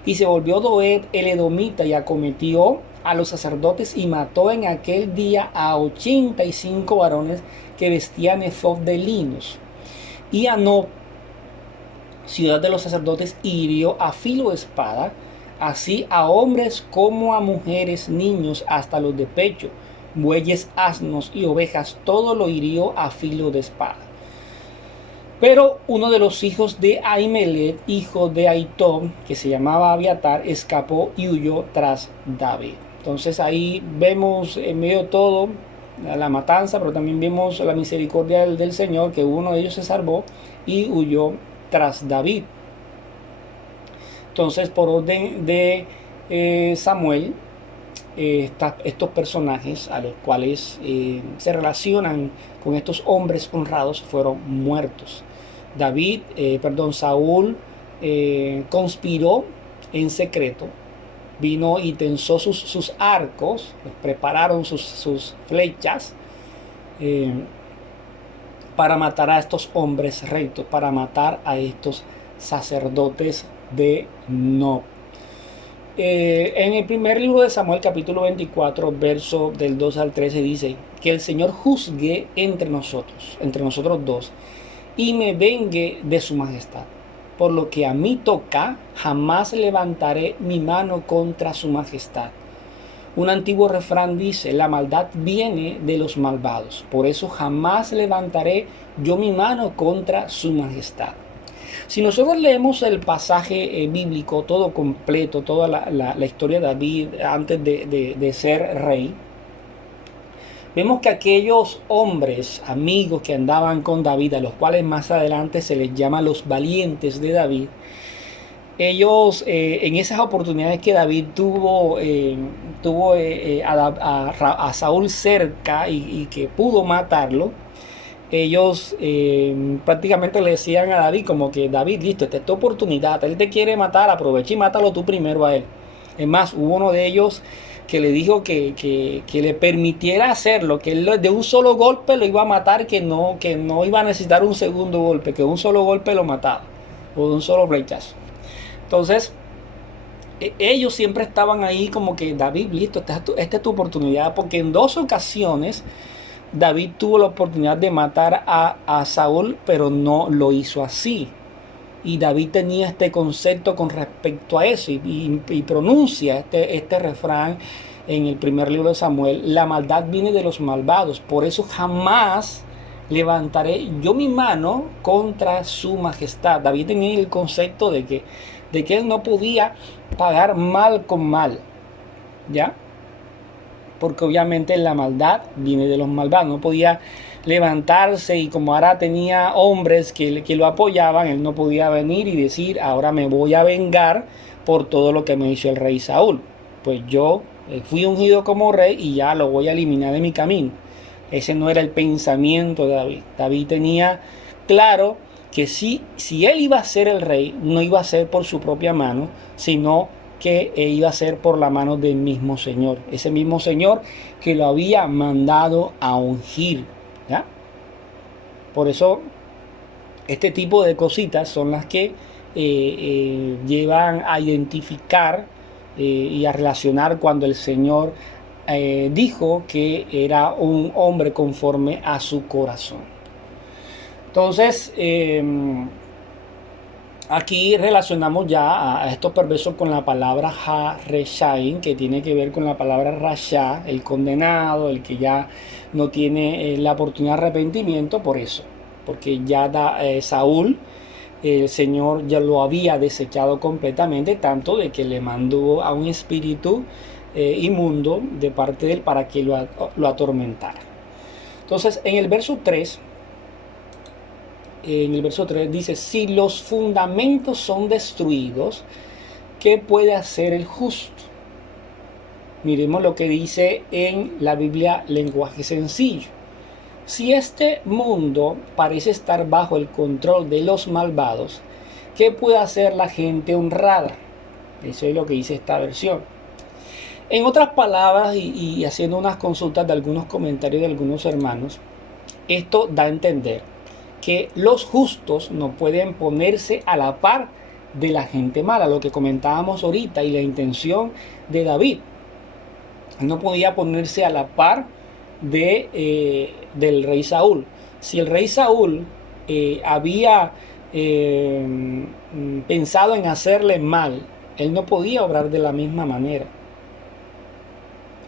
Y se volvió Doeg el edomita y acometió a los sacerdotes y mató en aquel día a 85 varones que vestían efod de linos. Y a Nob, ciudad de los sacerdotes, hirió a filo de espada, así a hombres como a mujeres, niños, hasta los de pecho, bueyes, asnos y ovejas, todo lo hirió a filo de espada. Pero uno de los hijos de Ahimelech, hijo de Ahitob, que se llamaba Abiatar, escapó y huyó tras David. Entonces ahí vemos en medio de todo la matanza, pero también vemos la misericordia del Señor, que uno de ellos se salvó y huyó tras David. Entonces, por orden de Samuel, estos personajes a los cuales se relacionan con estos hombres honrados fueron muertos. Saúl conspiró en secreto, vino y tensó sus arcos, prepararon sus flechas para matar a estos hombres rectos, para matar a estos sacerdotes de Nob. En el primer libro de Samuel, capítulo 24, verso del 2 al 13, dice que el Señor juzgue entre nosotros dos, y me vengue de su majestad. Por lo que a mí toca, jamás levantaré mi mano contra su majestad. Un antiguo refrán dice: la maldad viene de los malvados. Por eso jamás levantaré yo mi mano contra su majestad. Si nosotros leemos el pasaje bíblico todo completo, toda la historia de David antes de ser rey, vemos que aquellos hombres, amigos que andaban con David, a los cuales más adelante se les llama los valientes de David, ellos en esas oportunidades que David tuvo a Saúl cerca y que pudo matarlo, ellos prácticamente le decían a David como que: David, listo, esta es tu oportunidad, él te quiere matar, aprovecha y mátalo tú primero a él. Es más, hubo uno de ellos que le dijo que le permitiera hacerlo, que él de un solo golpe lo iba a matar, que no iba a necesitar un segundo golpe, que un solo golpe lo mataba, o de un solo flechazo. Entonces, ellos siempre estaban ahí como que: David, listo, esta es tu oportunidad, porque en 2 ocasiones David tuvo la oportunidad de matar a Saúl, pero no lo hizo así. Y David tenía este concepto con respecto a eso y pronuncia este refrán en el primer libro de Samuel: la maldad viene de los malvados, por eso jamás levantaré yo mi mano contra su majestad. David tenía el concepto de que él no podía pagar mal con mal, ¿ya? Porque obviamente la maldad viene de los malvados. No podía levantarse, y como ahora tenía hombres que lo apoyaban, él no podía venir y decir: ahora me voy a vengar por todo lo que me hizo el rey Saúl. Pues yo fui ungido como rey y ya lo voy a eliminar de mi camino. Ese no era el pensamiento de David. David tenía claro que si él iba a ser el rey, no iba a ser por su propia mano, sino que iba a ser por la mano del mismo Señor. Ese mismo Señor que lo había mandado a ungir, ¿ya? Por eso este tipo de cositas son las que llevan a identificar y a relacionar cuando el Señor dijo que era un hombre conforme a su corazón. Entonces, aquí relacionamos ya a estos perversos con la palabra Ha-Reshaim, que tiene que ver con la palabra Rasha, el condenado, el que ya no tiene la oportunidad de arrepentimiento. Por eso, porque ya Saúl, el Señor ya lo había desechado completamente, tanto de que le mandó a un espíritu inmundo de parte de él para que lo atormentara. Entonces, en el verso 3 dice: si los fundamentos son destruidos, ¿qué puede hacer el justo? Miremos lo que dice en la Biblia lenguaje sencillo. Si este mundo parece estar bajo el control de los malvados, ¿qué puede hacer la gente honrada? Eso es lo que dice esta versión. En otras palabras, y haciendo unas consultas de algunos comentarios de algunos hermanos, esto da a entender que los justos no pueden ponerse a la par de la gente mala, lo que comentábamos ahorita, y la intención de David. No podía ponerse a la par del rey Saúl. Si el rey Saúl había pensado en hacerle mal, él no podía obrar de la misma manera.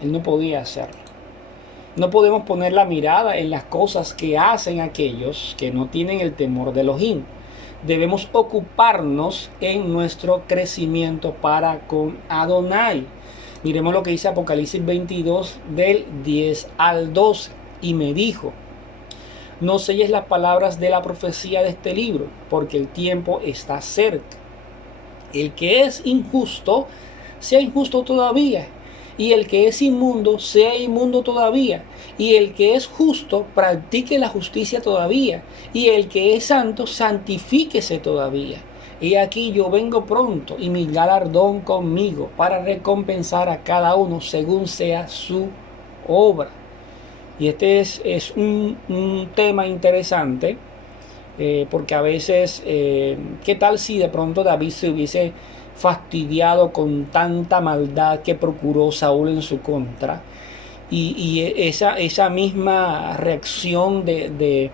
Él no podía hacerlo. No podemos poner la mirada en las cosas que hacen aquellos que no tienen el temor de Elohim. Debemos ocuparnos en nuestro crecimiento para con Adonai. Miremos lo que dice Apocalipsis 22 del 10 al 12. Y me dijo: no selles las palabras de la profecía de este libro, porque el tiempo está cerca. El que es injusto, sea injusto todavía, y el que es inmundo, sea inmundo todavía, y el que es justo, practique la justicia todavía, y el que es santo, santifíquese todavía. He aquí yo vengo pronto, y mi galardón conmigo, para recompensar a cada uno según sea su obra. Y este es un tema interesante, porque a veces, ¿qué tal si de pronto David se hubiese fastidiado con tanta maldad que procuró Saúl en su contra? Y esa misma reacción de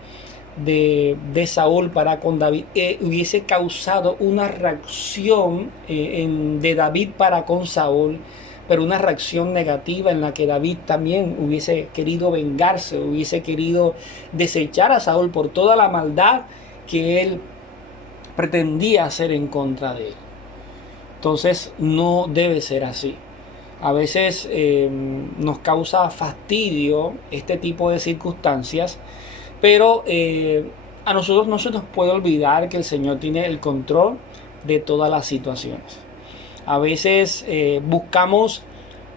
Saúl para con David hubiese causado una reacción de David para con Saúl, pero una reacción negativa en la que David también hubiese querido vengarse, hubiese querido desechar a Saúl por toda la maldad que él pretendía hacer en contra de él. Entonces no debe ser así. A veces nos causa fastidio este tipo de circunstancias, pero a nosotros no se nos puede olvidar que el Señor tiene el control de todas las situaciones. A veces buscamos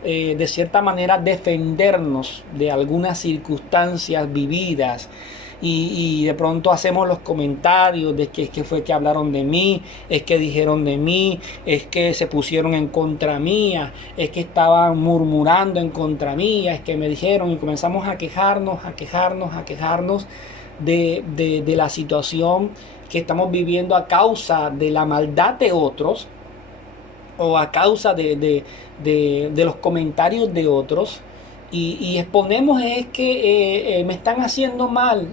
de cierta manera defendernos de algunas circunstancias vividas y de pronto hacemos los comentarios de que es que fue que hablaron de mí, es que dijeron de mí, es que se pusieron en contra mía, es que estaban murmurando en contra mía, es que me dijeron, y comenzamos a quejarnos de la situación que estamos viviendo a causa de la maldad de otros o a causa de los comentarios de otros, y exponemos es que me están haciendo mal,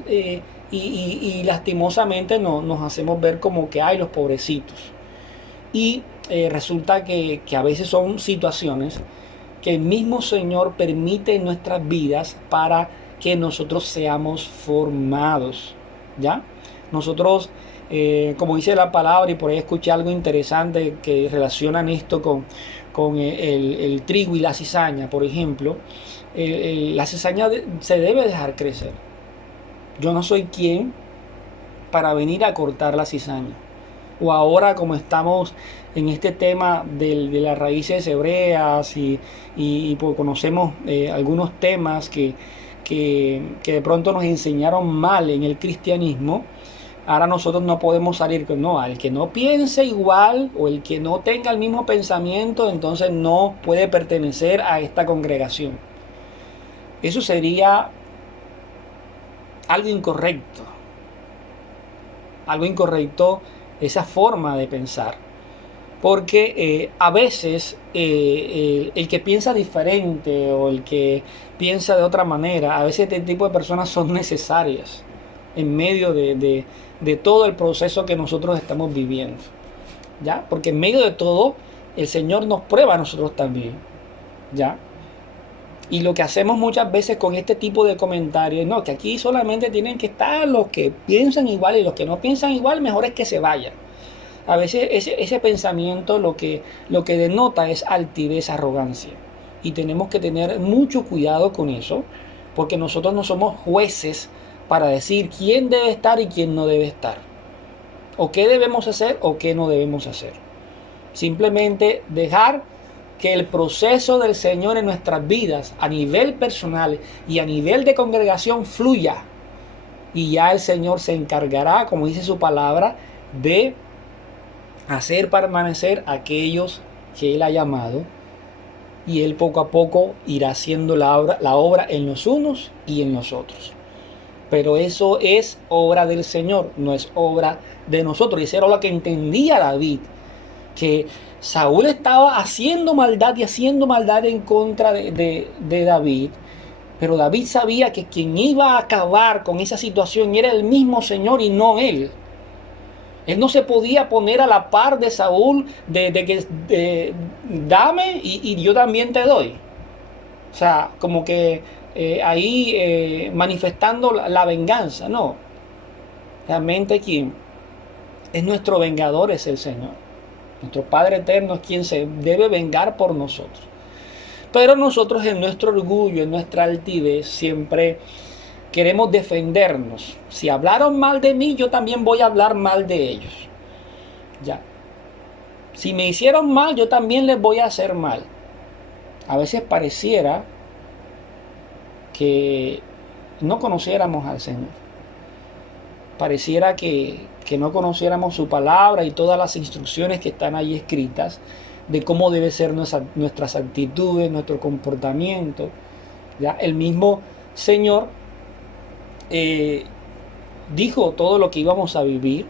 y lastimosamente nos hacemos ver como que hay los pobrecitos, y resulta que a veces son situaciones que el mismo Señor permite en nuestras vidas para que nosotros seamos formados, ¿ya? Nosotros, como dice la palabra, y por ahí escuché algo interesante que relacionan esto con el trigo y la cizaña, por ejemplo. La cizaña se debe dejar crecer. Yo no soy quien para venir a cortar la cizaña. O ahora, como estamos en este tema de las raíces hebreas y pues conocemos algunos temas que de pronto nos enseñaron mal en el cristianismo, ahora nosotros no podemos salir con no, al que no piense igual o el que no tenga el mismo pensamiento, entonces no puede pertenecer a esta congregación. Eso sería algo incorrecto. Algo incorrecto esa forma de pensar. Porque a veces el que piensa diferente o el que piensa de otra manera, a veces este tipo de personas son necesarias en medio de todo el proceso que nosotros estamos viviendo, ¿ya? Porque en medio de todo el Señor nos prueba a nosotros también, ¿ya? Y lo que hacemos muchas veces con este tipo de comentarios, no, que aquí solamente tienen que estar los que piensan igual, y los que no piensan igual, mejor es que se vayan. A veces ese pensamiento lo que denota es altivez, arrogancia. Y tenemos que tener mucho cuidado con eso, porque nosotros no somos jueces para decir quién debe estar y quién no debe estar, o qué debemos hacer o qué no debemos hacer. Simplemente dejar que el proceso del Señor en nuestras vidas, a nivel personal y a nivel de congregación, fluya. Y ya el Señor se encargará, como dice su palabra, de hacer permanecer a aquellos que Él ha llamado. Y Él poco a poco irá haciendo la obra en los unos y en los otros. Pero eso es obra del Señor, no es obra de nosotros. Y eso era lo que entendía David, que Saúl estaba haciendo maldad y haciendo maldad en contra de David, pero David sabía que quien iba a acabar con esa situación era el mismo Señor y no él. Él no se podía poner a la par de Saúl de que dame y yo también te doy. O sea, como que ahí manifestando la venganza. No, realmente quien es nuestro vengador es el Señor. Nuestro Padre Eterno es quien se debe vengar por nosotros. Pero nosotros en nuestro orgullo, en nuestra altivez, siempre queremos defendernos. Si hablaron mal de mí, yo también voy a hablar mal de ellos. Ya. Si me hicieron mal, yo también les voy a hacer mal. A veces pareciera que no conociéramos al Señor. Pareciera que no conociéramos su palabra y todas las instrucciones que están ahí escritas de cómo debe ser nuestras actitudes, nuestro comportamiento. ¿Ya? El mismo Señor dijo todo lo que íbamos a vivir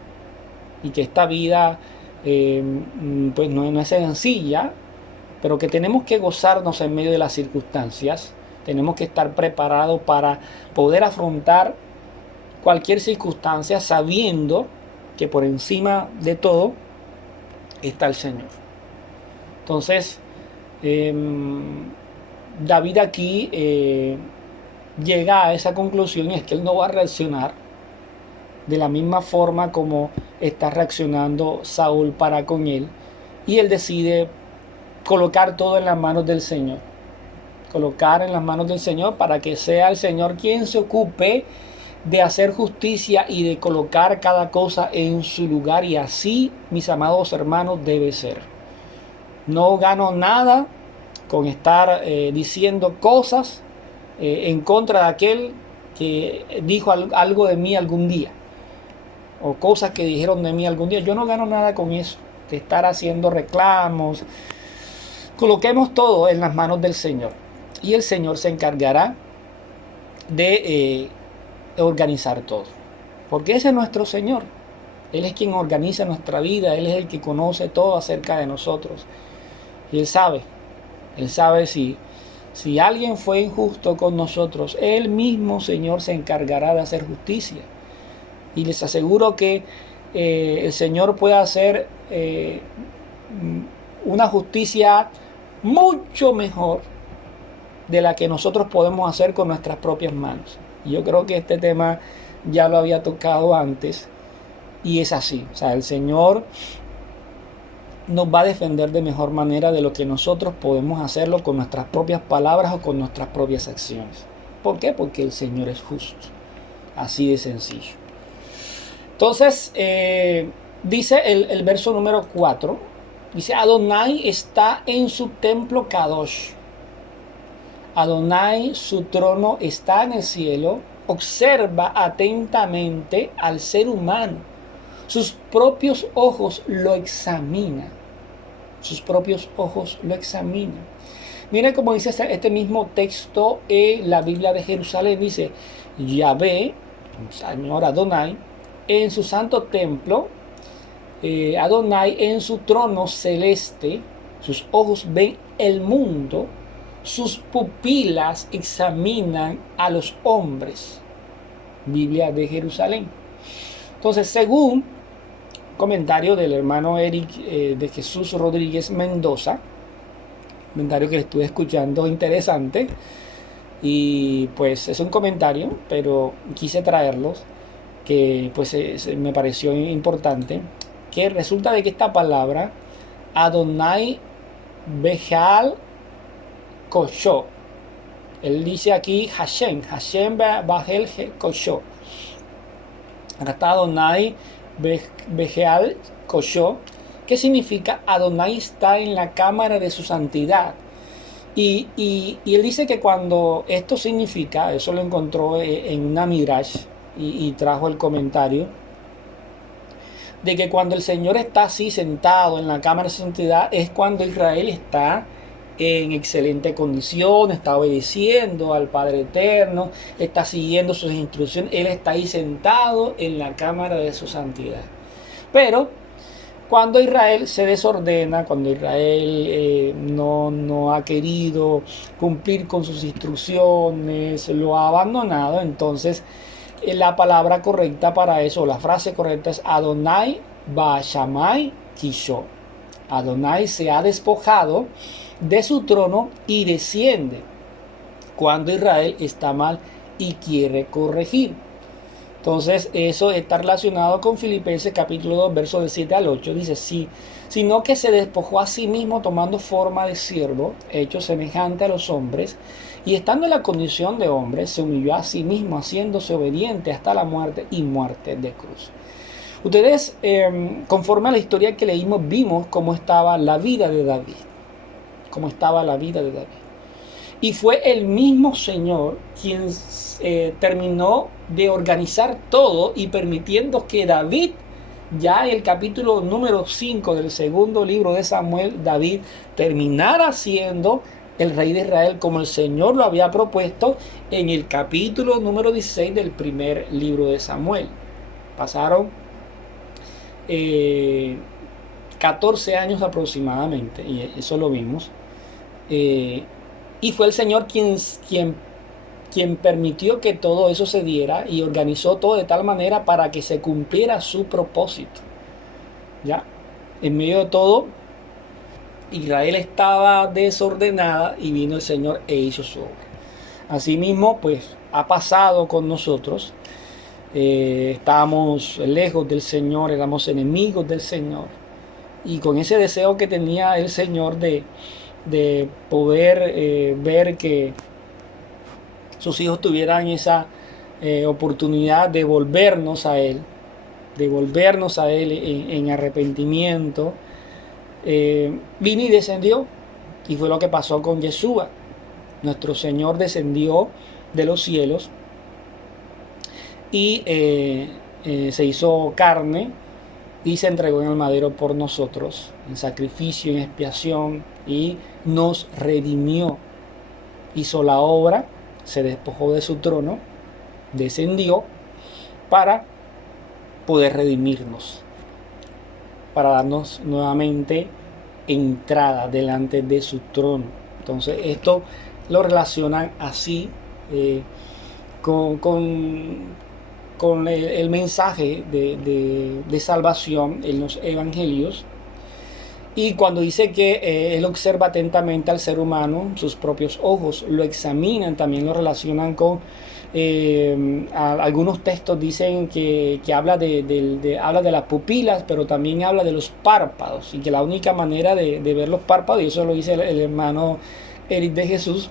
y que esta vida pues no es sencilla, pero que tenemos que gozarnos en medio de las circunstancias. Tenemos que estar preparados para poder afrontar cualquier circunstancia sabiendo que por encima de todo está el Señor. Entonces, David aquí llega a esa conclusión, y es que él no va a reaccionar de la misma forma como está reaccionando Saúl para con él, y él decide colocar todo en las manos del Señor. Colocar en las manos del Señor para que sea el Señor quien se ocupe de hacer justicia y de colocar cada cosa en su lugar, y así, mis amados hermanos, debe ser. No gano nada con estar diciendo cosas en contra de aquel que dijo algo de mí algún día, o cosas que dijeron de mí algún día. Yo no gano nada con eso, de estar haciendo reclamos. Coloquemos todo en las manos del Señor, y el Señor se encargará de organizar todo, porque ese es nuestro Señor. Él es quien organiza nuestra vida, Él es el que conoce todo acerca de nosotros, y Él sabe si alguien fue injusto con nosotros, Él mismo, Señor, se encargará de hacer justicia, y les aseguro que el Señor puede hacer una justicia mucho mejor de la que nosotros podemos hacer con nuestras propias manos. Y yo creo que este tema ya lo había tocado antes, y es así. O sea, el Señor nos va a defender de mejor manera de lo que nosotros podemos hacerlo con nuestras propias palabras o con nuestras propias acciones. ¿Por qué? Porque el Señor es justo. Así de sencillo. Entonces, dice el verso número 4, dice: Adonai está en su templo Kadosh. Adonai, su trono está en el cielo, observa atentamente al ser humano. Sus propios ojos lo examinan. Sus propios ojos lo examinan. Miren cómo dice este mismo texto en la Biblia de Jerusalén. Dice: Yahvé, Señor Adonai, en su santo templo, Adonai en su trono celeste, sus ojos ven el mundo, sus pupilas examinan a los hombres. Biblia de Jerusalén. Entonces, según comentario del hermano Eric de Jesús Rodríguez Mendoza, comentario que estuve escuchando, interesante, y pues es un comentario, pero quise traerlos, que pues me pareció importante, que resulta de que esta palabra Adonai Behal Koshó, él dice aquí Hashem Bahel Koshó. Acá está Adonai Behal Koshó, que significa Adonai está en la cámara de su santidad. Y él dice que cuando esto significa, eso lo encontró en una Midrash, y trajo el comentario, de que cuando el Señor está así sentado en la cámara de su santidad, es cuando Israel está en excelente condición, está obedeciendo al Padre Eterno, está siguiendo sus instrucciones, Él está ahí sentado en la cámara de su santidad. Pero cuando Israel se desordena, cuando Israel no ha querido cumplir con sus instrucciones, lo ha abandonado, entonces la palabra correcta para eso, la frase correcta es Adonai Bashamai Kishó. Adonai se ha despojado de su trono y desciende. cuando Israel está mal y quiere corregir. Entonces eso está relacionado con Filipenses capítulo 2, versos del 7 al 8. Dice, sí, sino que se despojó a sí mismo tomando forma de siervo, hecho semejante a los hombres, y estando en la condición de hombre, se humilló a sí mismo, haciéndose obediente hasta la muerte y muerte de cruz. Ustedes, conforme a la historia que leímos, vimos cómo estaba la vida de David. Cómo estaba la vida de David. Y fue el mismo Señor quien terminó de organizar todo y permitiendo que David, ya en el capítulo número 5 del segundo libro de Samuel, David terminara siendo el rey de Israel como el Señor lo había propuesto en el capítulo número 16 del primer libro de Samuel. Pasaron 14 años aproximadamente, y eso lo vimos. Y fue el Señor quien permitió que todo eso se diera y organizó todo de tal manera para que se cumpliera su propósito. ¿Ya? En medio de todo, Israel estaba desordenada y vino el Señor e hizo su obra. Asimismo, pues ha pasado con nosotros. Estábamos lejos del Señor, éramos enemigos del Señor. Y con ese deseo que tenía el Señor de poder ver que sus hijos tuvieran esa oportunidad de volvernos a Él, en arrepentimiento, vino y descendió, y fue lo que pasó con Yeshua. Nuestro Señor descendió de los cielos y se hizo carne y se entregó en el madero por nosotros, en sacrificio, en expiación, y nos redimió. Hizo la obra, se despojó de su trono, descendió para poder redimirnos, para darnos nuevamente entrada delante de su trono. Entonces esto lo relacionan así con el mensaje de salvación en los evangelios. Y cuando dice que Él observa atentamente al ser humano, sus propios ojos lo examinan, también lo relacionan con algunos textos dicen que habla habla de las pupilas, pero también habla de los párpados, y que la única manera de ver los párpados, y eso lo dice el hermano Eric de Jesús,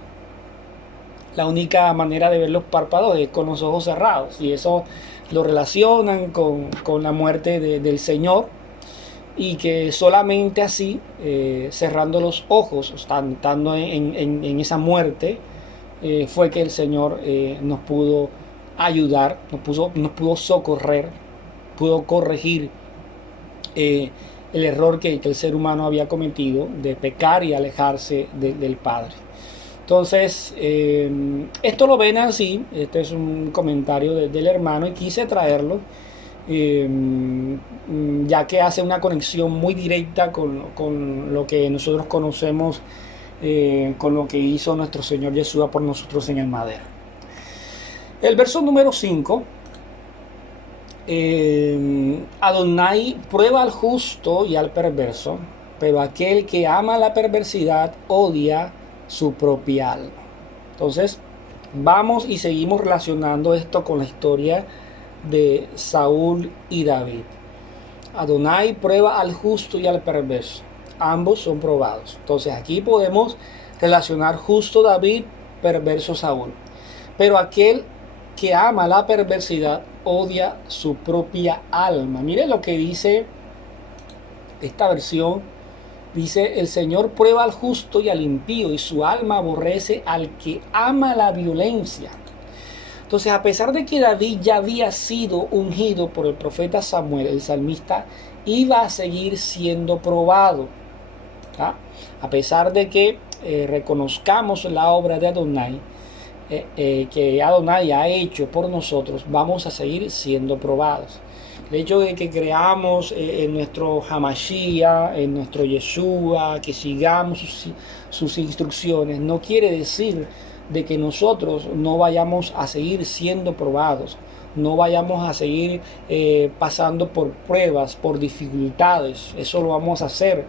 la única manera de ver los párpados es con los ojos cerrados, y eso lo relacionan con la muerte del Señor, y que solamente así, cerrando los ojos, estando en esa muerte, fue que el Señor nos pudo ayudar, nos pudo socorrer, pudo corregir el error que el ser humano había cometido de pecar y alejarse del Padre. Entonces, esto lo ven así. Este es un comentario del hermano y quise traerlo, ya que hace una conexión muy directa con lo que nosotros conocemos, con lo que hizo nuestro Señor Yeshua por nosotros en el madero. El verso número 5, Adonai prueba al justo y al perverso, pero aquel que ama la perversidad odia su propia alma. Entonces vamos y seguimos relacionando esto con la historia de Saúl y David. Adonai prueba al justo y al perverso, ambos son probados. Entonces aquí podemos relacionar justo David, perverso Saúl. Pero aquel que ama la perversidad odia su propia alma. Mire lo que dice esta versión. Dice: el Señor prueba al justo y al impío, y su alma aborrece al que ama la violencia. Entonces, a pesar de que David ya había sido ungido por el profeta Samuel, el salmista iba a seguir siendo probado. ¿Ah? A pesar de que reconozcamos la obra de Adonai, que Adonai ha hecho por nosotros, vamos a seguir siendo probados. El hecho de que creamos en nuestro Hamashiach, en nuestro Yeshua, que sigamos sus instrucciones, no quiere decir de que nosotros no vayamos a seguir siendo probados, no vayamos a seguir pasando por pruebas, por dificultades. Eso lo vamos a hacer.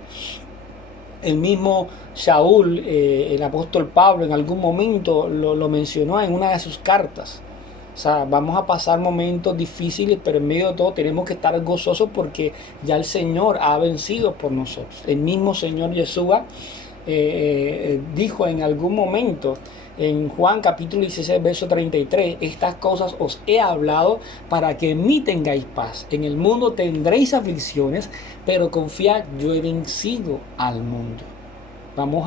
El mismo Saúl, el apóstol Pablo, en algún momento lo mencionó en una de sus cartas. O sea, vamos a pasar momentos difíciles, pero en medio de todo tenemos que estar gozosos porque ya el Señor ha vencido por nosotros. El mismo Señor Yeshua dijo en algún momento en Juan capítulo 16, verso 33, estas cosas os he hablado para que en mí tengáis paz. En el mundo tendréis aflicciones, pero confiad, yo he vencido al mundo. Vamos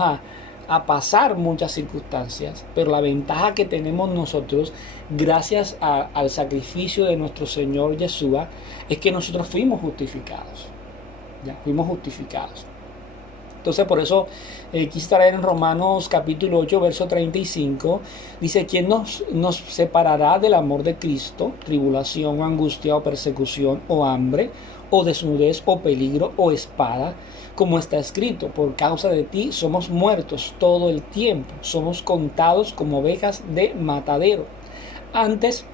a pasar muchas circunstancias, pero la ventaja que tenemos nosotros, gracias al sacrificio de nuestro Señor Yeshua, es que nosotros fuimos justificados. Ya, fuimos justificados. Entonces, por eso quise traer en Romanos capítulo 8, verso 35, dice: ¿quién nos separará del amor de Cristo? Tribulación, o angustia, o persecución, o hambre, o desnudez, o peligro, o espada. Como está escrito, por causa de ti somos muertos todo el tiempo, somos contados como ovejas de matadero. Antes,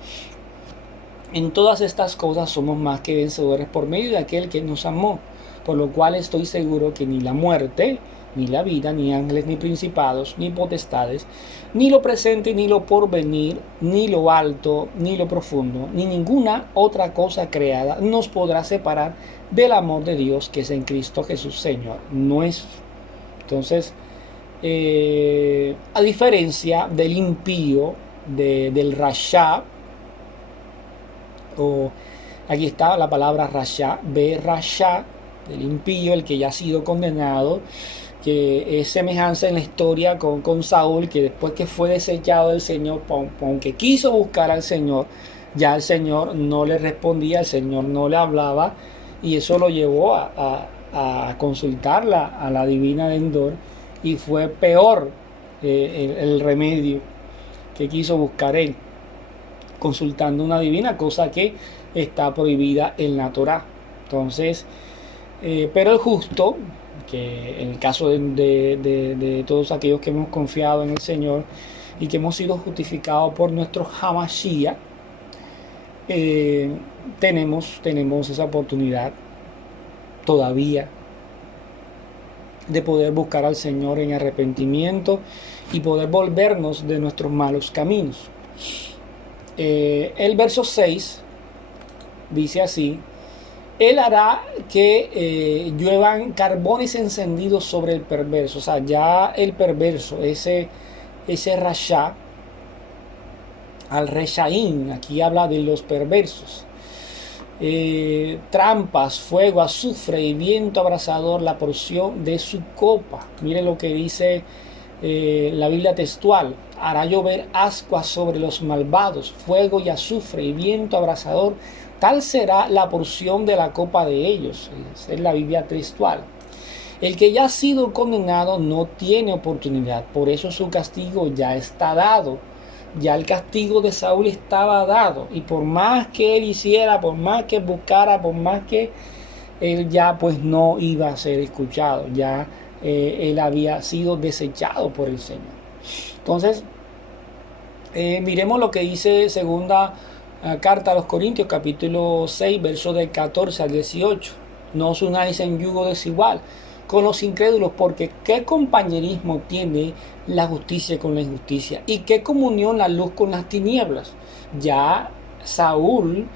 en todas estas cosas somos más que vencedores por medio de aquel que nos amó. Por lo cual estoy seguro que ni la muerte, ni la vida, ni ángeles, ni principados, ni potestades, ni lo presente, ni lo porvenir, ni lo alto, ni lo profundo, ni ninguna otra cosa creada nos podrá separar del amor de Dios que es en Cristo Jesús, Señor nuestro. Entonces, a diferencia del impío, del rasha, o aquí está la palabra rasha, rasha, el impío, el que ya ha sido condenado, que es semejanza en la historia con Saúl, que después que fue desechado del Señor, aunque quiso buscar al Señor, ya el Señor no le respondía, el Señor no le hablaba, y eso lo llevó a consultarla a la divina de Endor, y fue peor el remedio que quiso buscar él, consultando una divina, cosa que está prohibida en la Torá. Entonces, pero el justo, que en el caso de todos aquellos que hemos confiado en el Señor y que hemos sido justificados por nuestro Hamashiach, tenemos esa oportunidad todavía de poder buscar al Señor en arrepentimiento y poder volvernos de nuestros malos caminos. El verso 6 dice así: Él hará que lluevan carbones encendidos sobre el perverso. O sea, ya el perverso, ese rasha, al reshaín, aquí habla de los perversos. Trampas, fuego, azufre y viento abrasador, la porción de su copa. Miren lo que dice la Biblia textual: hará llover ascuas sobre los malvados, fuego y azufre y viento abrasador, tal será la porción de la copa de ellos. Es la Biblia textual. El que ya ha sido condenado no tiene oportunidad, por eso su castigo ya está dado. Ya el castigo de Saúl estaba dado, y por más que él hiciera, por más que buscara, por más que él ya pues no iba a ser escuchado, ya él había sido desechado por el Señor. Entonces, miremos lo que dice segunda carta a los Corintios, capítulo 6, versos del 14 al 18. No os unáis en yugo desigual con los incrédulos, porque ¿qué compañerismo tiene la justicia con la injusticia? ¿Y qué comunión la luz con las tinieblas? Ya Saúl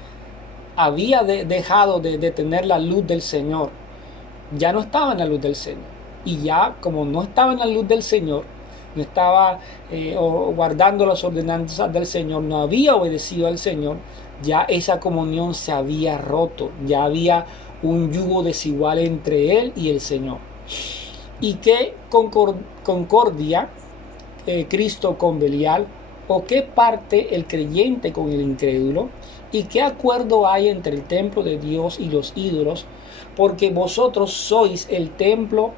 había dejado de tener la luz del Señor. Ya no estaba en la luz del Señor. Y ya como no estaba en la luz del Señor, no estaba guardando las ordenanzas del Señor, no había obedecido al Señor, ya esa comunión se había roto, ya había un yugo desigual entre él y el Señor. ¿Y qué concordia Cristo con Belial? ¿O qué parte el creyente con el incrédulo? ¿Y qué acuerdo hay entre el templo de Dios y los ídolos? Porque vosotros sois el templo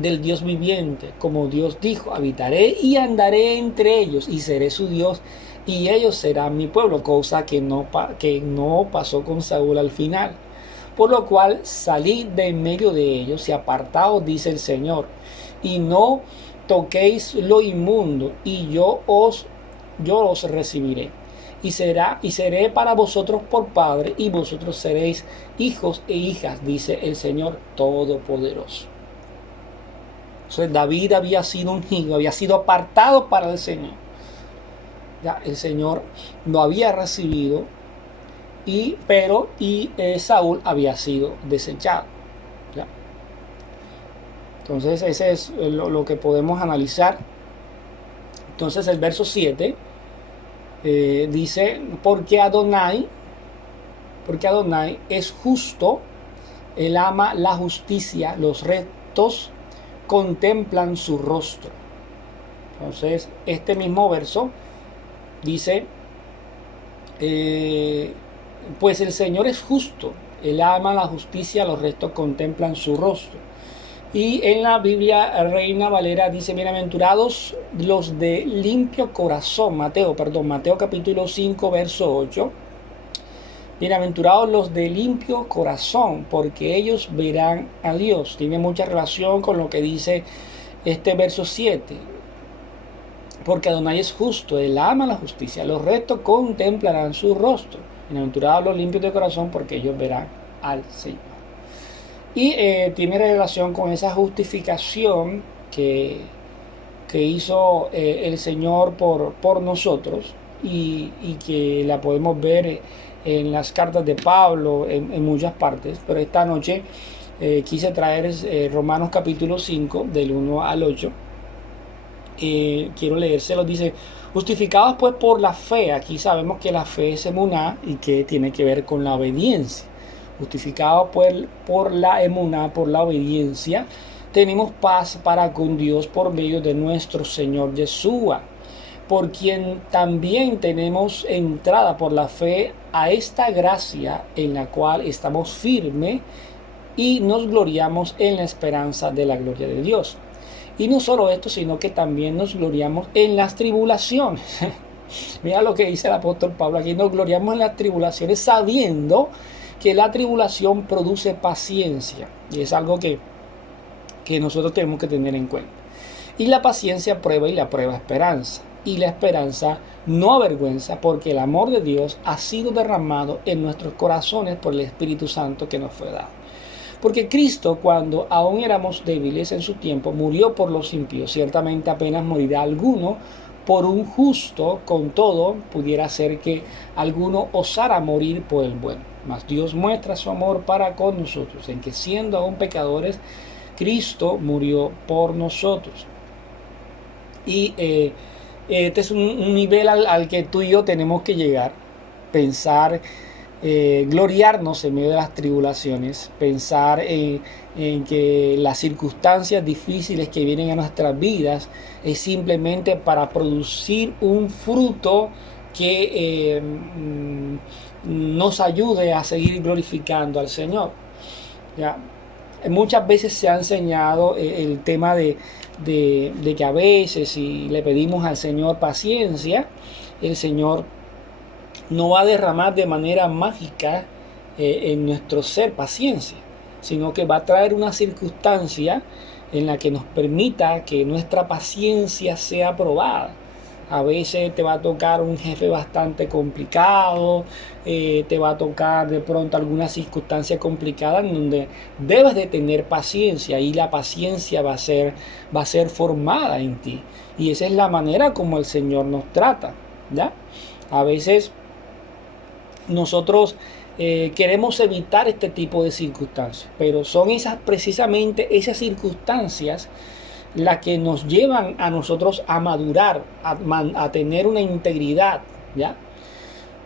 del Dios viviente, como Dios dijo: habitaré y andaré entre ellos y seré su Dios y ellos serán mi pueblo, cosa que no pasó con Saúl al final. Por lo cual salid de en medio de ellos y apartaos, dice el Señor, y no toquéis lo inmundo, y yo os recibiré, y seré para vosotros por padre, y vosotros seréis hijos e hijas, dice el Señor Todopoderoso. Entonces David había sido ungido, había sido apartado para el Señor. Ya, el Señor lo había recibido, pero Saúl había sido desechado. ¿Ya? Entonces ese es lo que podemos analizar. Entonces el verso 7 dice, porque Adonai es justo, él ama la justicia, los rectos contemplan su rostro. Entonces este mismo verso dice, pues el Señor es justo, él ama la justicia, los rectos contemplan su rostro. Y en la Biblia Reina Valera dice, bienaventurados los de limpio corazón, Mateo capítulo 5, verso 8. Bienaventurados los de limpio corazón, porque ellos verán a Dios. Tiene mucha relación con lo que dice este verso 7. Porque Adonai es justo, él ama la justicia, los rectos contemplarán su rostro. Bienaventurados los limpios de corazón, porque ellos verán al Señor. Y tiene relación con esa justificación que hizo el Señor por nosotros y que la podemos ver en las cartas de Pablo en muchas partes. Pero esta noche quise traer Romanos capítulo 5 del 1 al 8. Quiero leérselo. Dice, justificados pues por la fe. Aquí sabemos que la fe es emuná y que tiene que ver con la obediencia. Justificados por la emuná, por la obediencia, tenemos paz para con Dios por medio de nuestro Señor Yeshua, por quien también tenemos entrada por la fe a esta gracia en la cual estamos firmes y nos gloriamos en la esperanza de la gloria de Dios. Y no solo esto, sino que también nos gloriamos en las tribulaciones. Mira lo que dice el apóstol Pablo aquí, nos gloriamos en las tribulaciones sabiendo que la tribulación produce paciencia, y es algo que nosotros tenemos que tener en cuenta. Y la paciencia prueba, y la prueba esperanza, y la esperanza no avergüenza, porque el amor de Dios ha sido derramado en nuestros corazones por el Espíritu Santo que nos fue dado. Porque Cristo, cuando aún éramos débiles en su tiempo, murió por los impíos. Ciertamente apenas morirá alguno por un justo, con todo pudiera ser que alguno osara morir por el bueno. Mas Dios muestra su amor para con nosotros, en que siendo aún pecadores, Cristo murió por nosotros. Y este es un nivel al que tú y yo tenemos que llegar, pensar, gloriarnos en medio de las tribulaciones, pensar en que las circunstancias difíciles que vienen a nuestras vidas es simplemente para producir un fruto que nos ayude a seguir glorificando al Señor. ¿Ya? Muchas veces se ha enseñado el tema de que a veces si le pedimos al Señor paciencia, el Señor no va a derramar de manera mágica en nuestro ser paciencia, sino que va a traer una circunstancia en la que nos permita que nuestra paciencia sea probada. A veces te va a tocar un jefe bastante complicado, te va a tocar de pronto alguna circunstancia complicada en donde debes de tener paciencia, y la paciencia va a ser formada en ti. Y esa es la manera como el Señor nos trata, ¿ya? A veces nosotros queremos evitar este tipo de circunstancias, pero son precisamente esas circunstancias las que nos llevan a nosotros a madurar, a tener una integridad, ¿ya?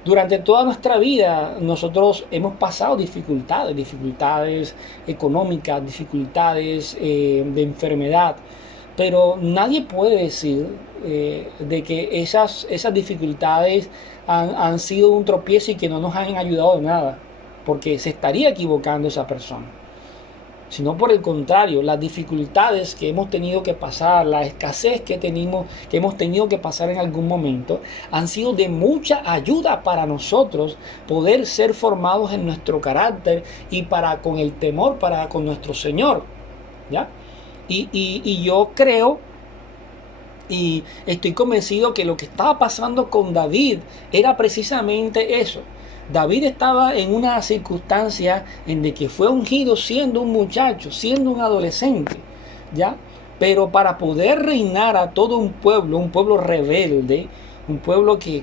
Durante toda nuestra vida nosotros hemos pasado dificultades económicas, dificultades de enfermedad, pero nadie puede decir de que esas dificultades han sido un tropiezo y que no nos han ayudado de nada, porque se estaría equivocando esa persona. Sino por el contrario, las dificultades que hemos tenido que pasar, la escasez que hemos tenido que pasar en algún momento, han sido de mucha ayuda para nosotros poder ser formados en nuestro carácter y con el temor con nuestro Señor, ¿ya? Y yo creo y estoy convencido que lo que estaba pasando con David era precisamente eso. David estaba en una circunstancia en de que fue ungido siendo un muchacho, siendo un adolescente, ¿ya? Pero para poder reinar a todo un pueblo rebelde, un pueblo que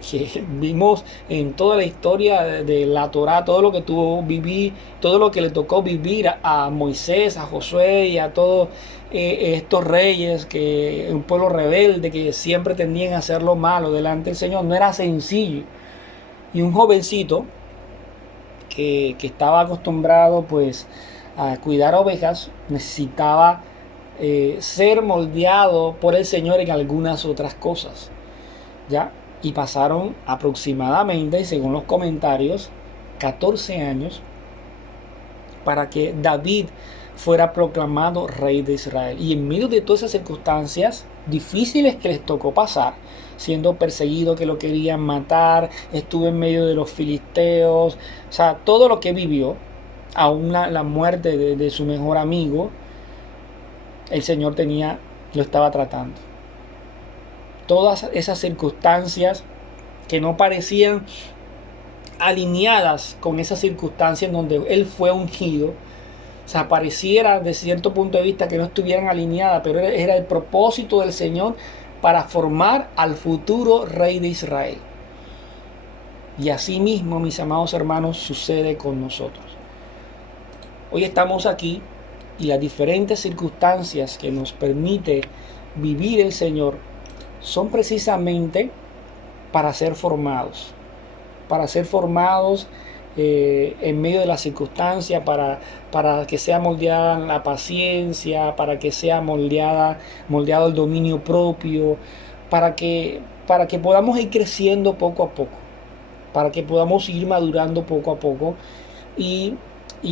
vimos en toda la historia de la Torá, todo lo que tuvo vivir, todo lo que le tocó vivir a Moisés, a Josué y a todos estos reyes, que un pueblo rebelde que siempre tendían a hacer lo malo delante del Señor, no era sencillo. Y un jovencito que estaba acostumbrado pues a cuidar ovejas, necesitaba ser moldeado por el Señor en algunas otras cosas, ¿ya? Y pasaron aproximadamente, según los comentarios, 14 años para que David fuera proclamado rey de Israel. Y en medio de todas esas circunstancias difíciles que les tocó pasar, siendo perseguido, que lo querían matar, estuvo en medio de los filisteos, o sea, todo lo que vivió, aún la muerte de su mejor amigo, el Señor lo estaba tratando. Todas esas circunstancias que no parecían alineadas con esas circunstancias donde Él fue ungido, o sea, pareciera de cierto punto de vista que no estuvieran alineadas, pero era el propósito del Señor para formar al futuro rey de Israel. Y así mismo, mis amados hermanos, sucede con nosotros. Hoy estamos aquí y las diferentes circunstancias que nos permite vivir el Señor son precisamente para ser formados en medio de las circunstancias, para que sea moldeada la paciencia, para que sea moldeado el dominio propio, para que podamos ir creciendo poco a poco, para que podamos ir madurando poco a poco y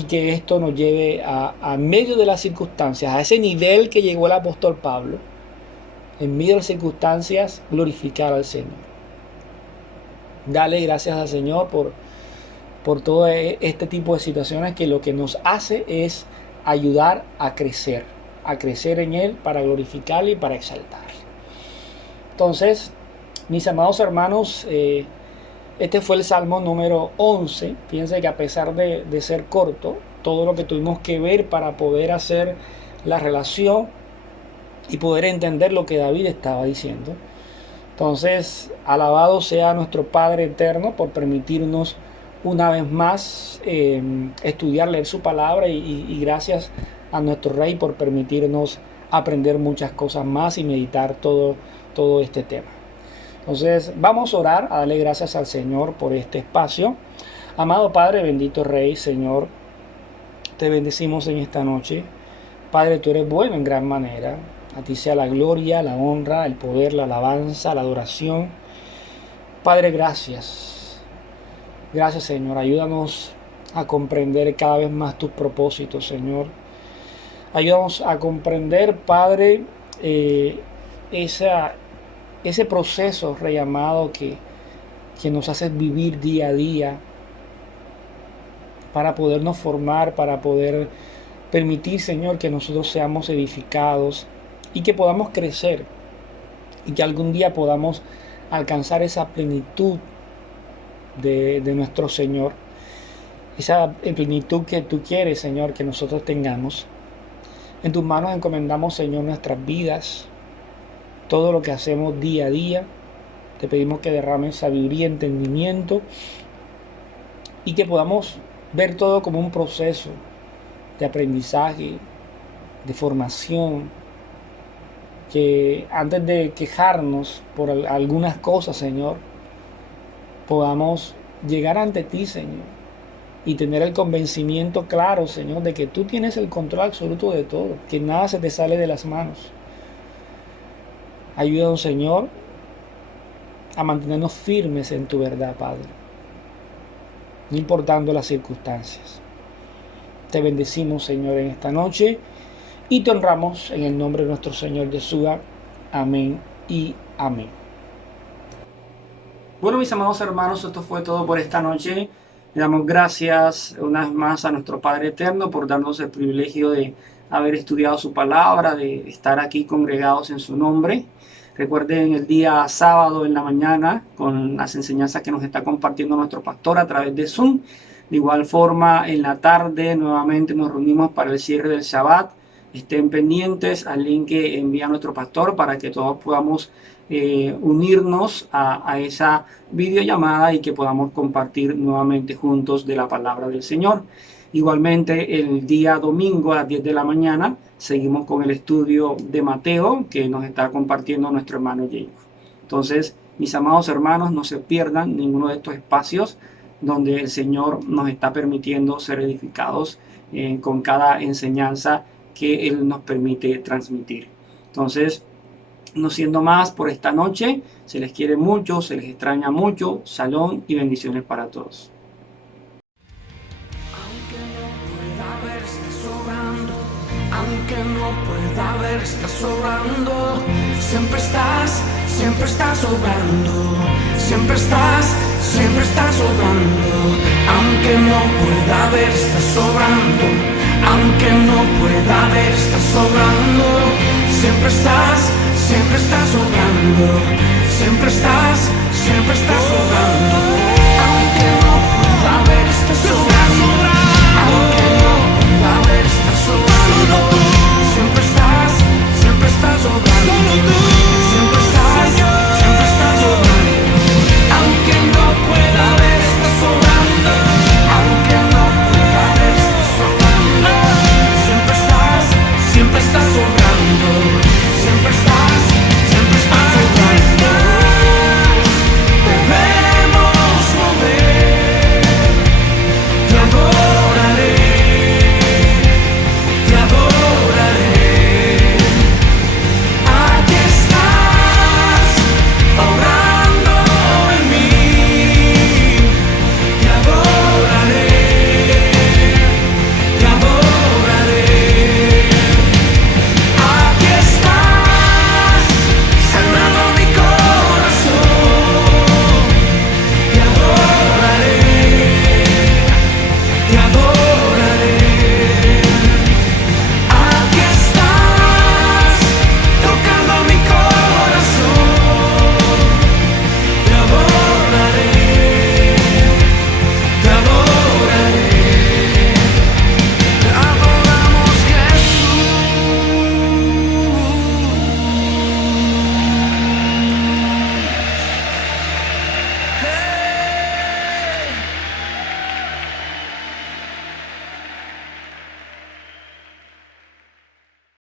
que esto nos lleve a medio de las circunstancias, a ese nivel que llegó el apóstol Pablo, en medio de las circunstancias, glorificar al Señor. Dale gracias al Señor por todo este tipo de situaciones, que lo que nos hace es ayudar a crecer en Él, para glorificarle y para exaltarle. Entonces, mis amados hermanos, este fue el Salmo número 11. Fíjense que a pesar de ser corto, todo lo que tuvimos que ver para poder hacer la relación y poder entender lo que David estaba diciendo. Entonces, alabado sea nuestro Padre eterno por permitirnos una vez más estudiar, leer su palabra, y gracias a nuestro Rey por permitirnos aprender muchas cosas más y meditar todo este tema. Entonces vamos a orar, a darle gracias al Señor por este espacio. Amado Padre, bendito Rey, Señor, te bendecimos en esta noche. Padre, tú eres bueno en gran manera. A ti sea la gloria, la honra, el poder, la alabanza, la adoración. Padre, gracias. Gracias, Señor. Ayúdanos a comprender cada vez más tus propósitos, Señor. Ayúdanos a comprender, Padre, ese proceso, Rey amado, que nos hace vivir día a día, para podernos formar, para poder permitir, Señor, que nosotros seamos edificados y que podamos crecer, y que algún día podamos alcanzar esa plenitud de nuestro Señor, esa plenitud que tú quieres, Señor, que nosotros tengamos. En tus manos encomendamos, Señor, nuestras vidas, todo lo que hacemos día a día. Te pedimos que derrames sabiduría, entendimiento, y que podamos ver todo como un proceso de aprendizaje, de formación, que antes de quejarnos por algunas cosas, Señor, podamos llegar ante ti, Señor, y tener el convencimiento claro, Señor, de que tú tienes el control absoluto de todo, que nada se te sale de las manos. Ayúdanos, Señor, a mantenernos firmes en tu verdad, Padre, no importando las circunstancias. Te bendecimos, Señor, en esta noche, y te honramos en el nombre de nuestro Señor Yeshua. Amén y amén. Bueno, mis amados hermanos, esto fue todo por esta noche. Le damos gracias una vez más a nuestro Padre Eterno por darnos el privilegio de haber estudiado su palabra, de estar aquí congregados en su nombre. Recuerden el día sábado en la mañana con las enseñanzas que nos está compartiendo nuestro pastor a través de Zoom. De igual forma, en la tarde nuevamente nos reunimos para el cierre del Shabbat estén pendientes al link que envía nuestro pastor para que todos podamos unirnos a esa videollamada y que podamos compartir nuevamente juntos de la palabra del Señor. Igualmente el día domingo a las 10 de la mañana seguimos con el estudio de Mateo que nos está compartiendo nuestro hermano Jacob. Entonces, mis amados hermanos, no se pierdan ninguno de estos espacios donde el Señor nos está permitiendo ser edificados con cada enseñanza que Él nos permite transmitir. Entonces, no siendo más por esta noche, se les quiere mucho, se les extraña mucho. Shalom y bendiciones para todos. Aunque no pueda ver, estás sobrando. Siempre estás sobrando. Siempre estás sobrando. Aunque no pueda ver, estás sobrando. Aunque no pueda ver, estás sobrando. Siempre estás sobrando. Siempre estás sobrando.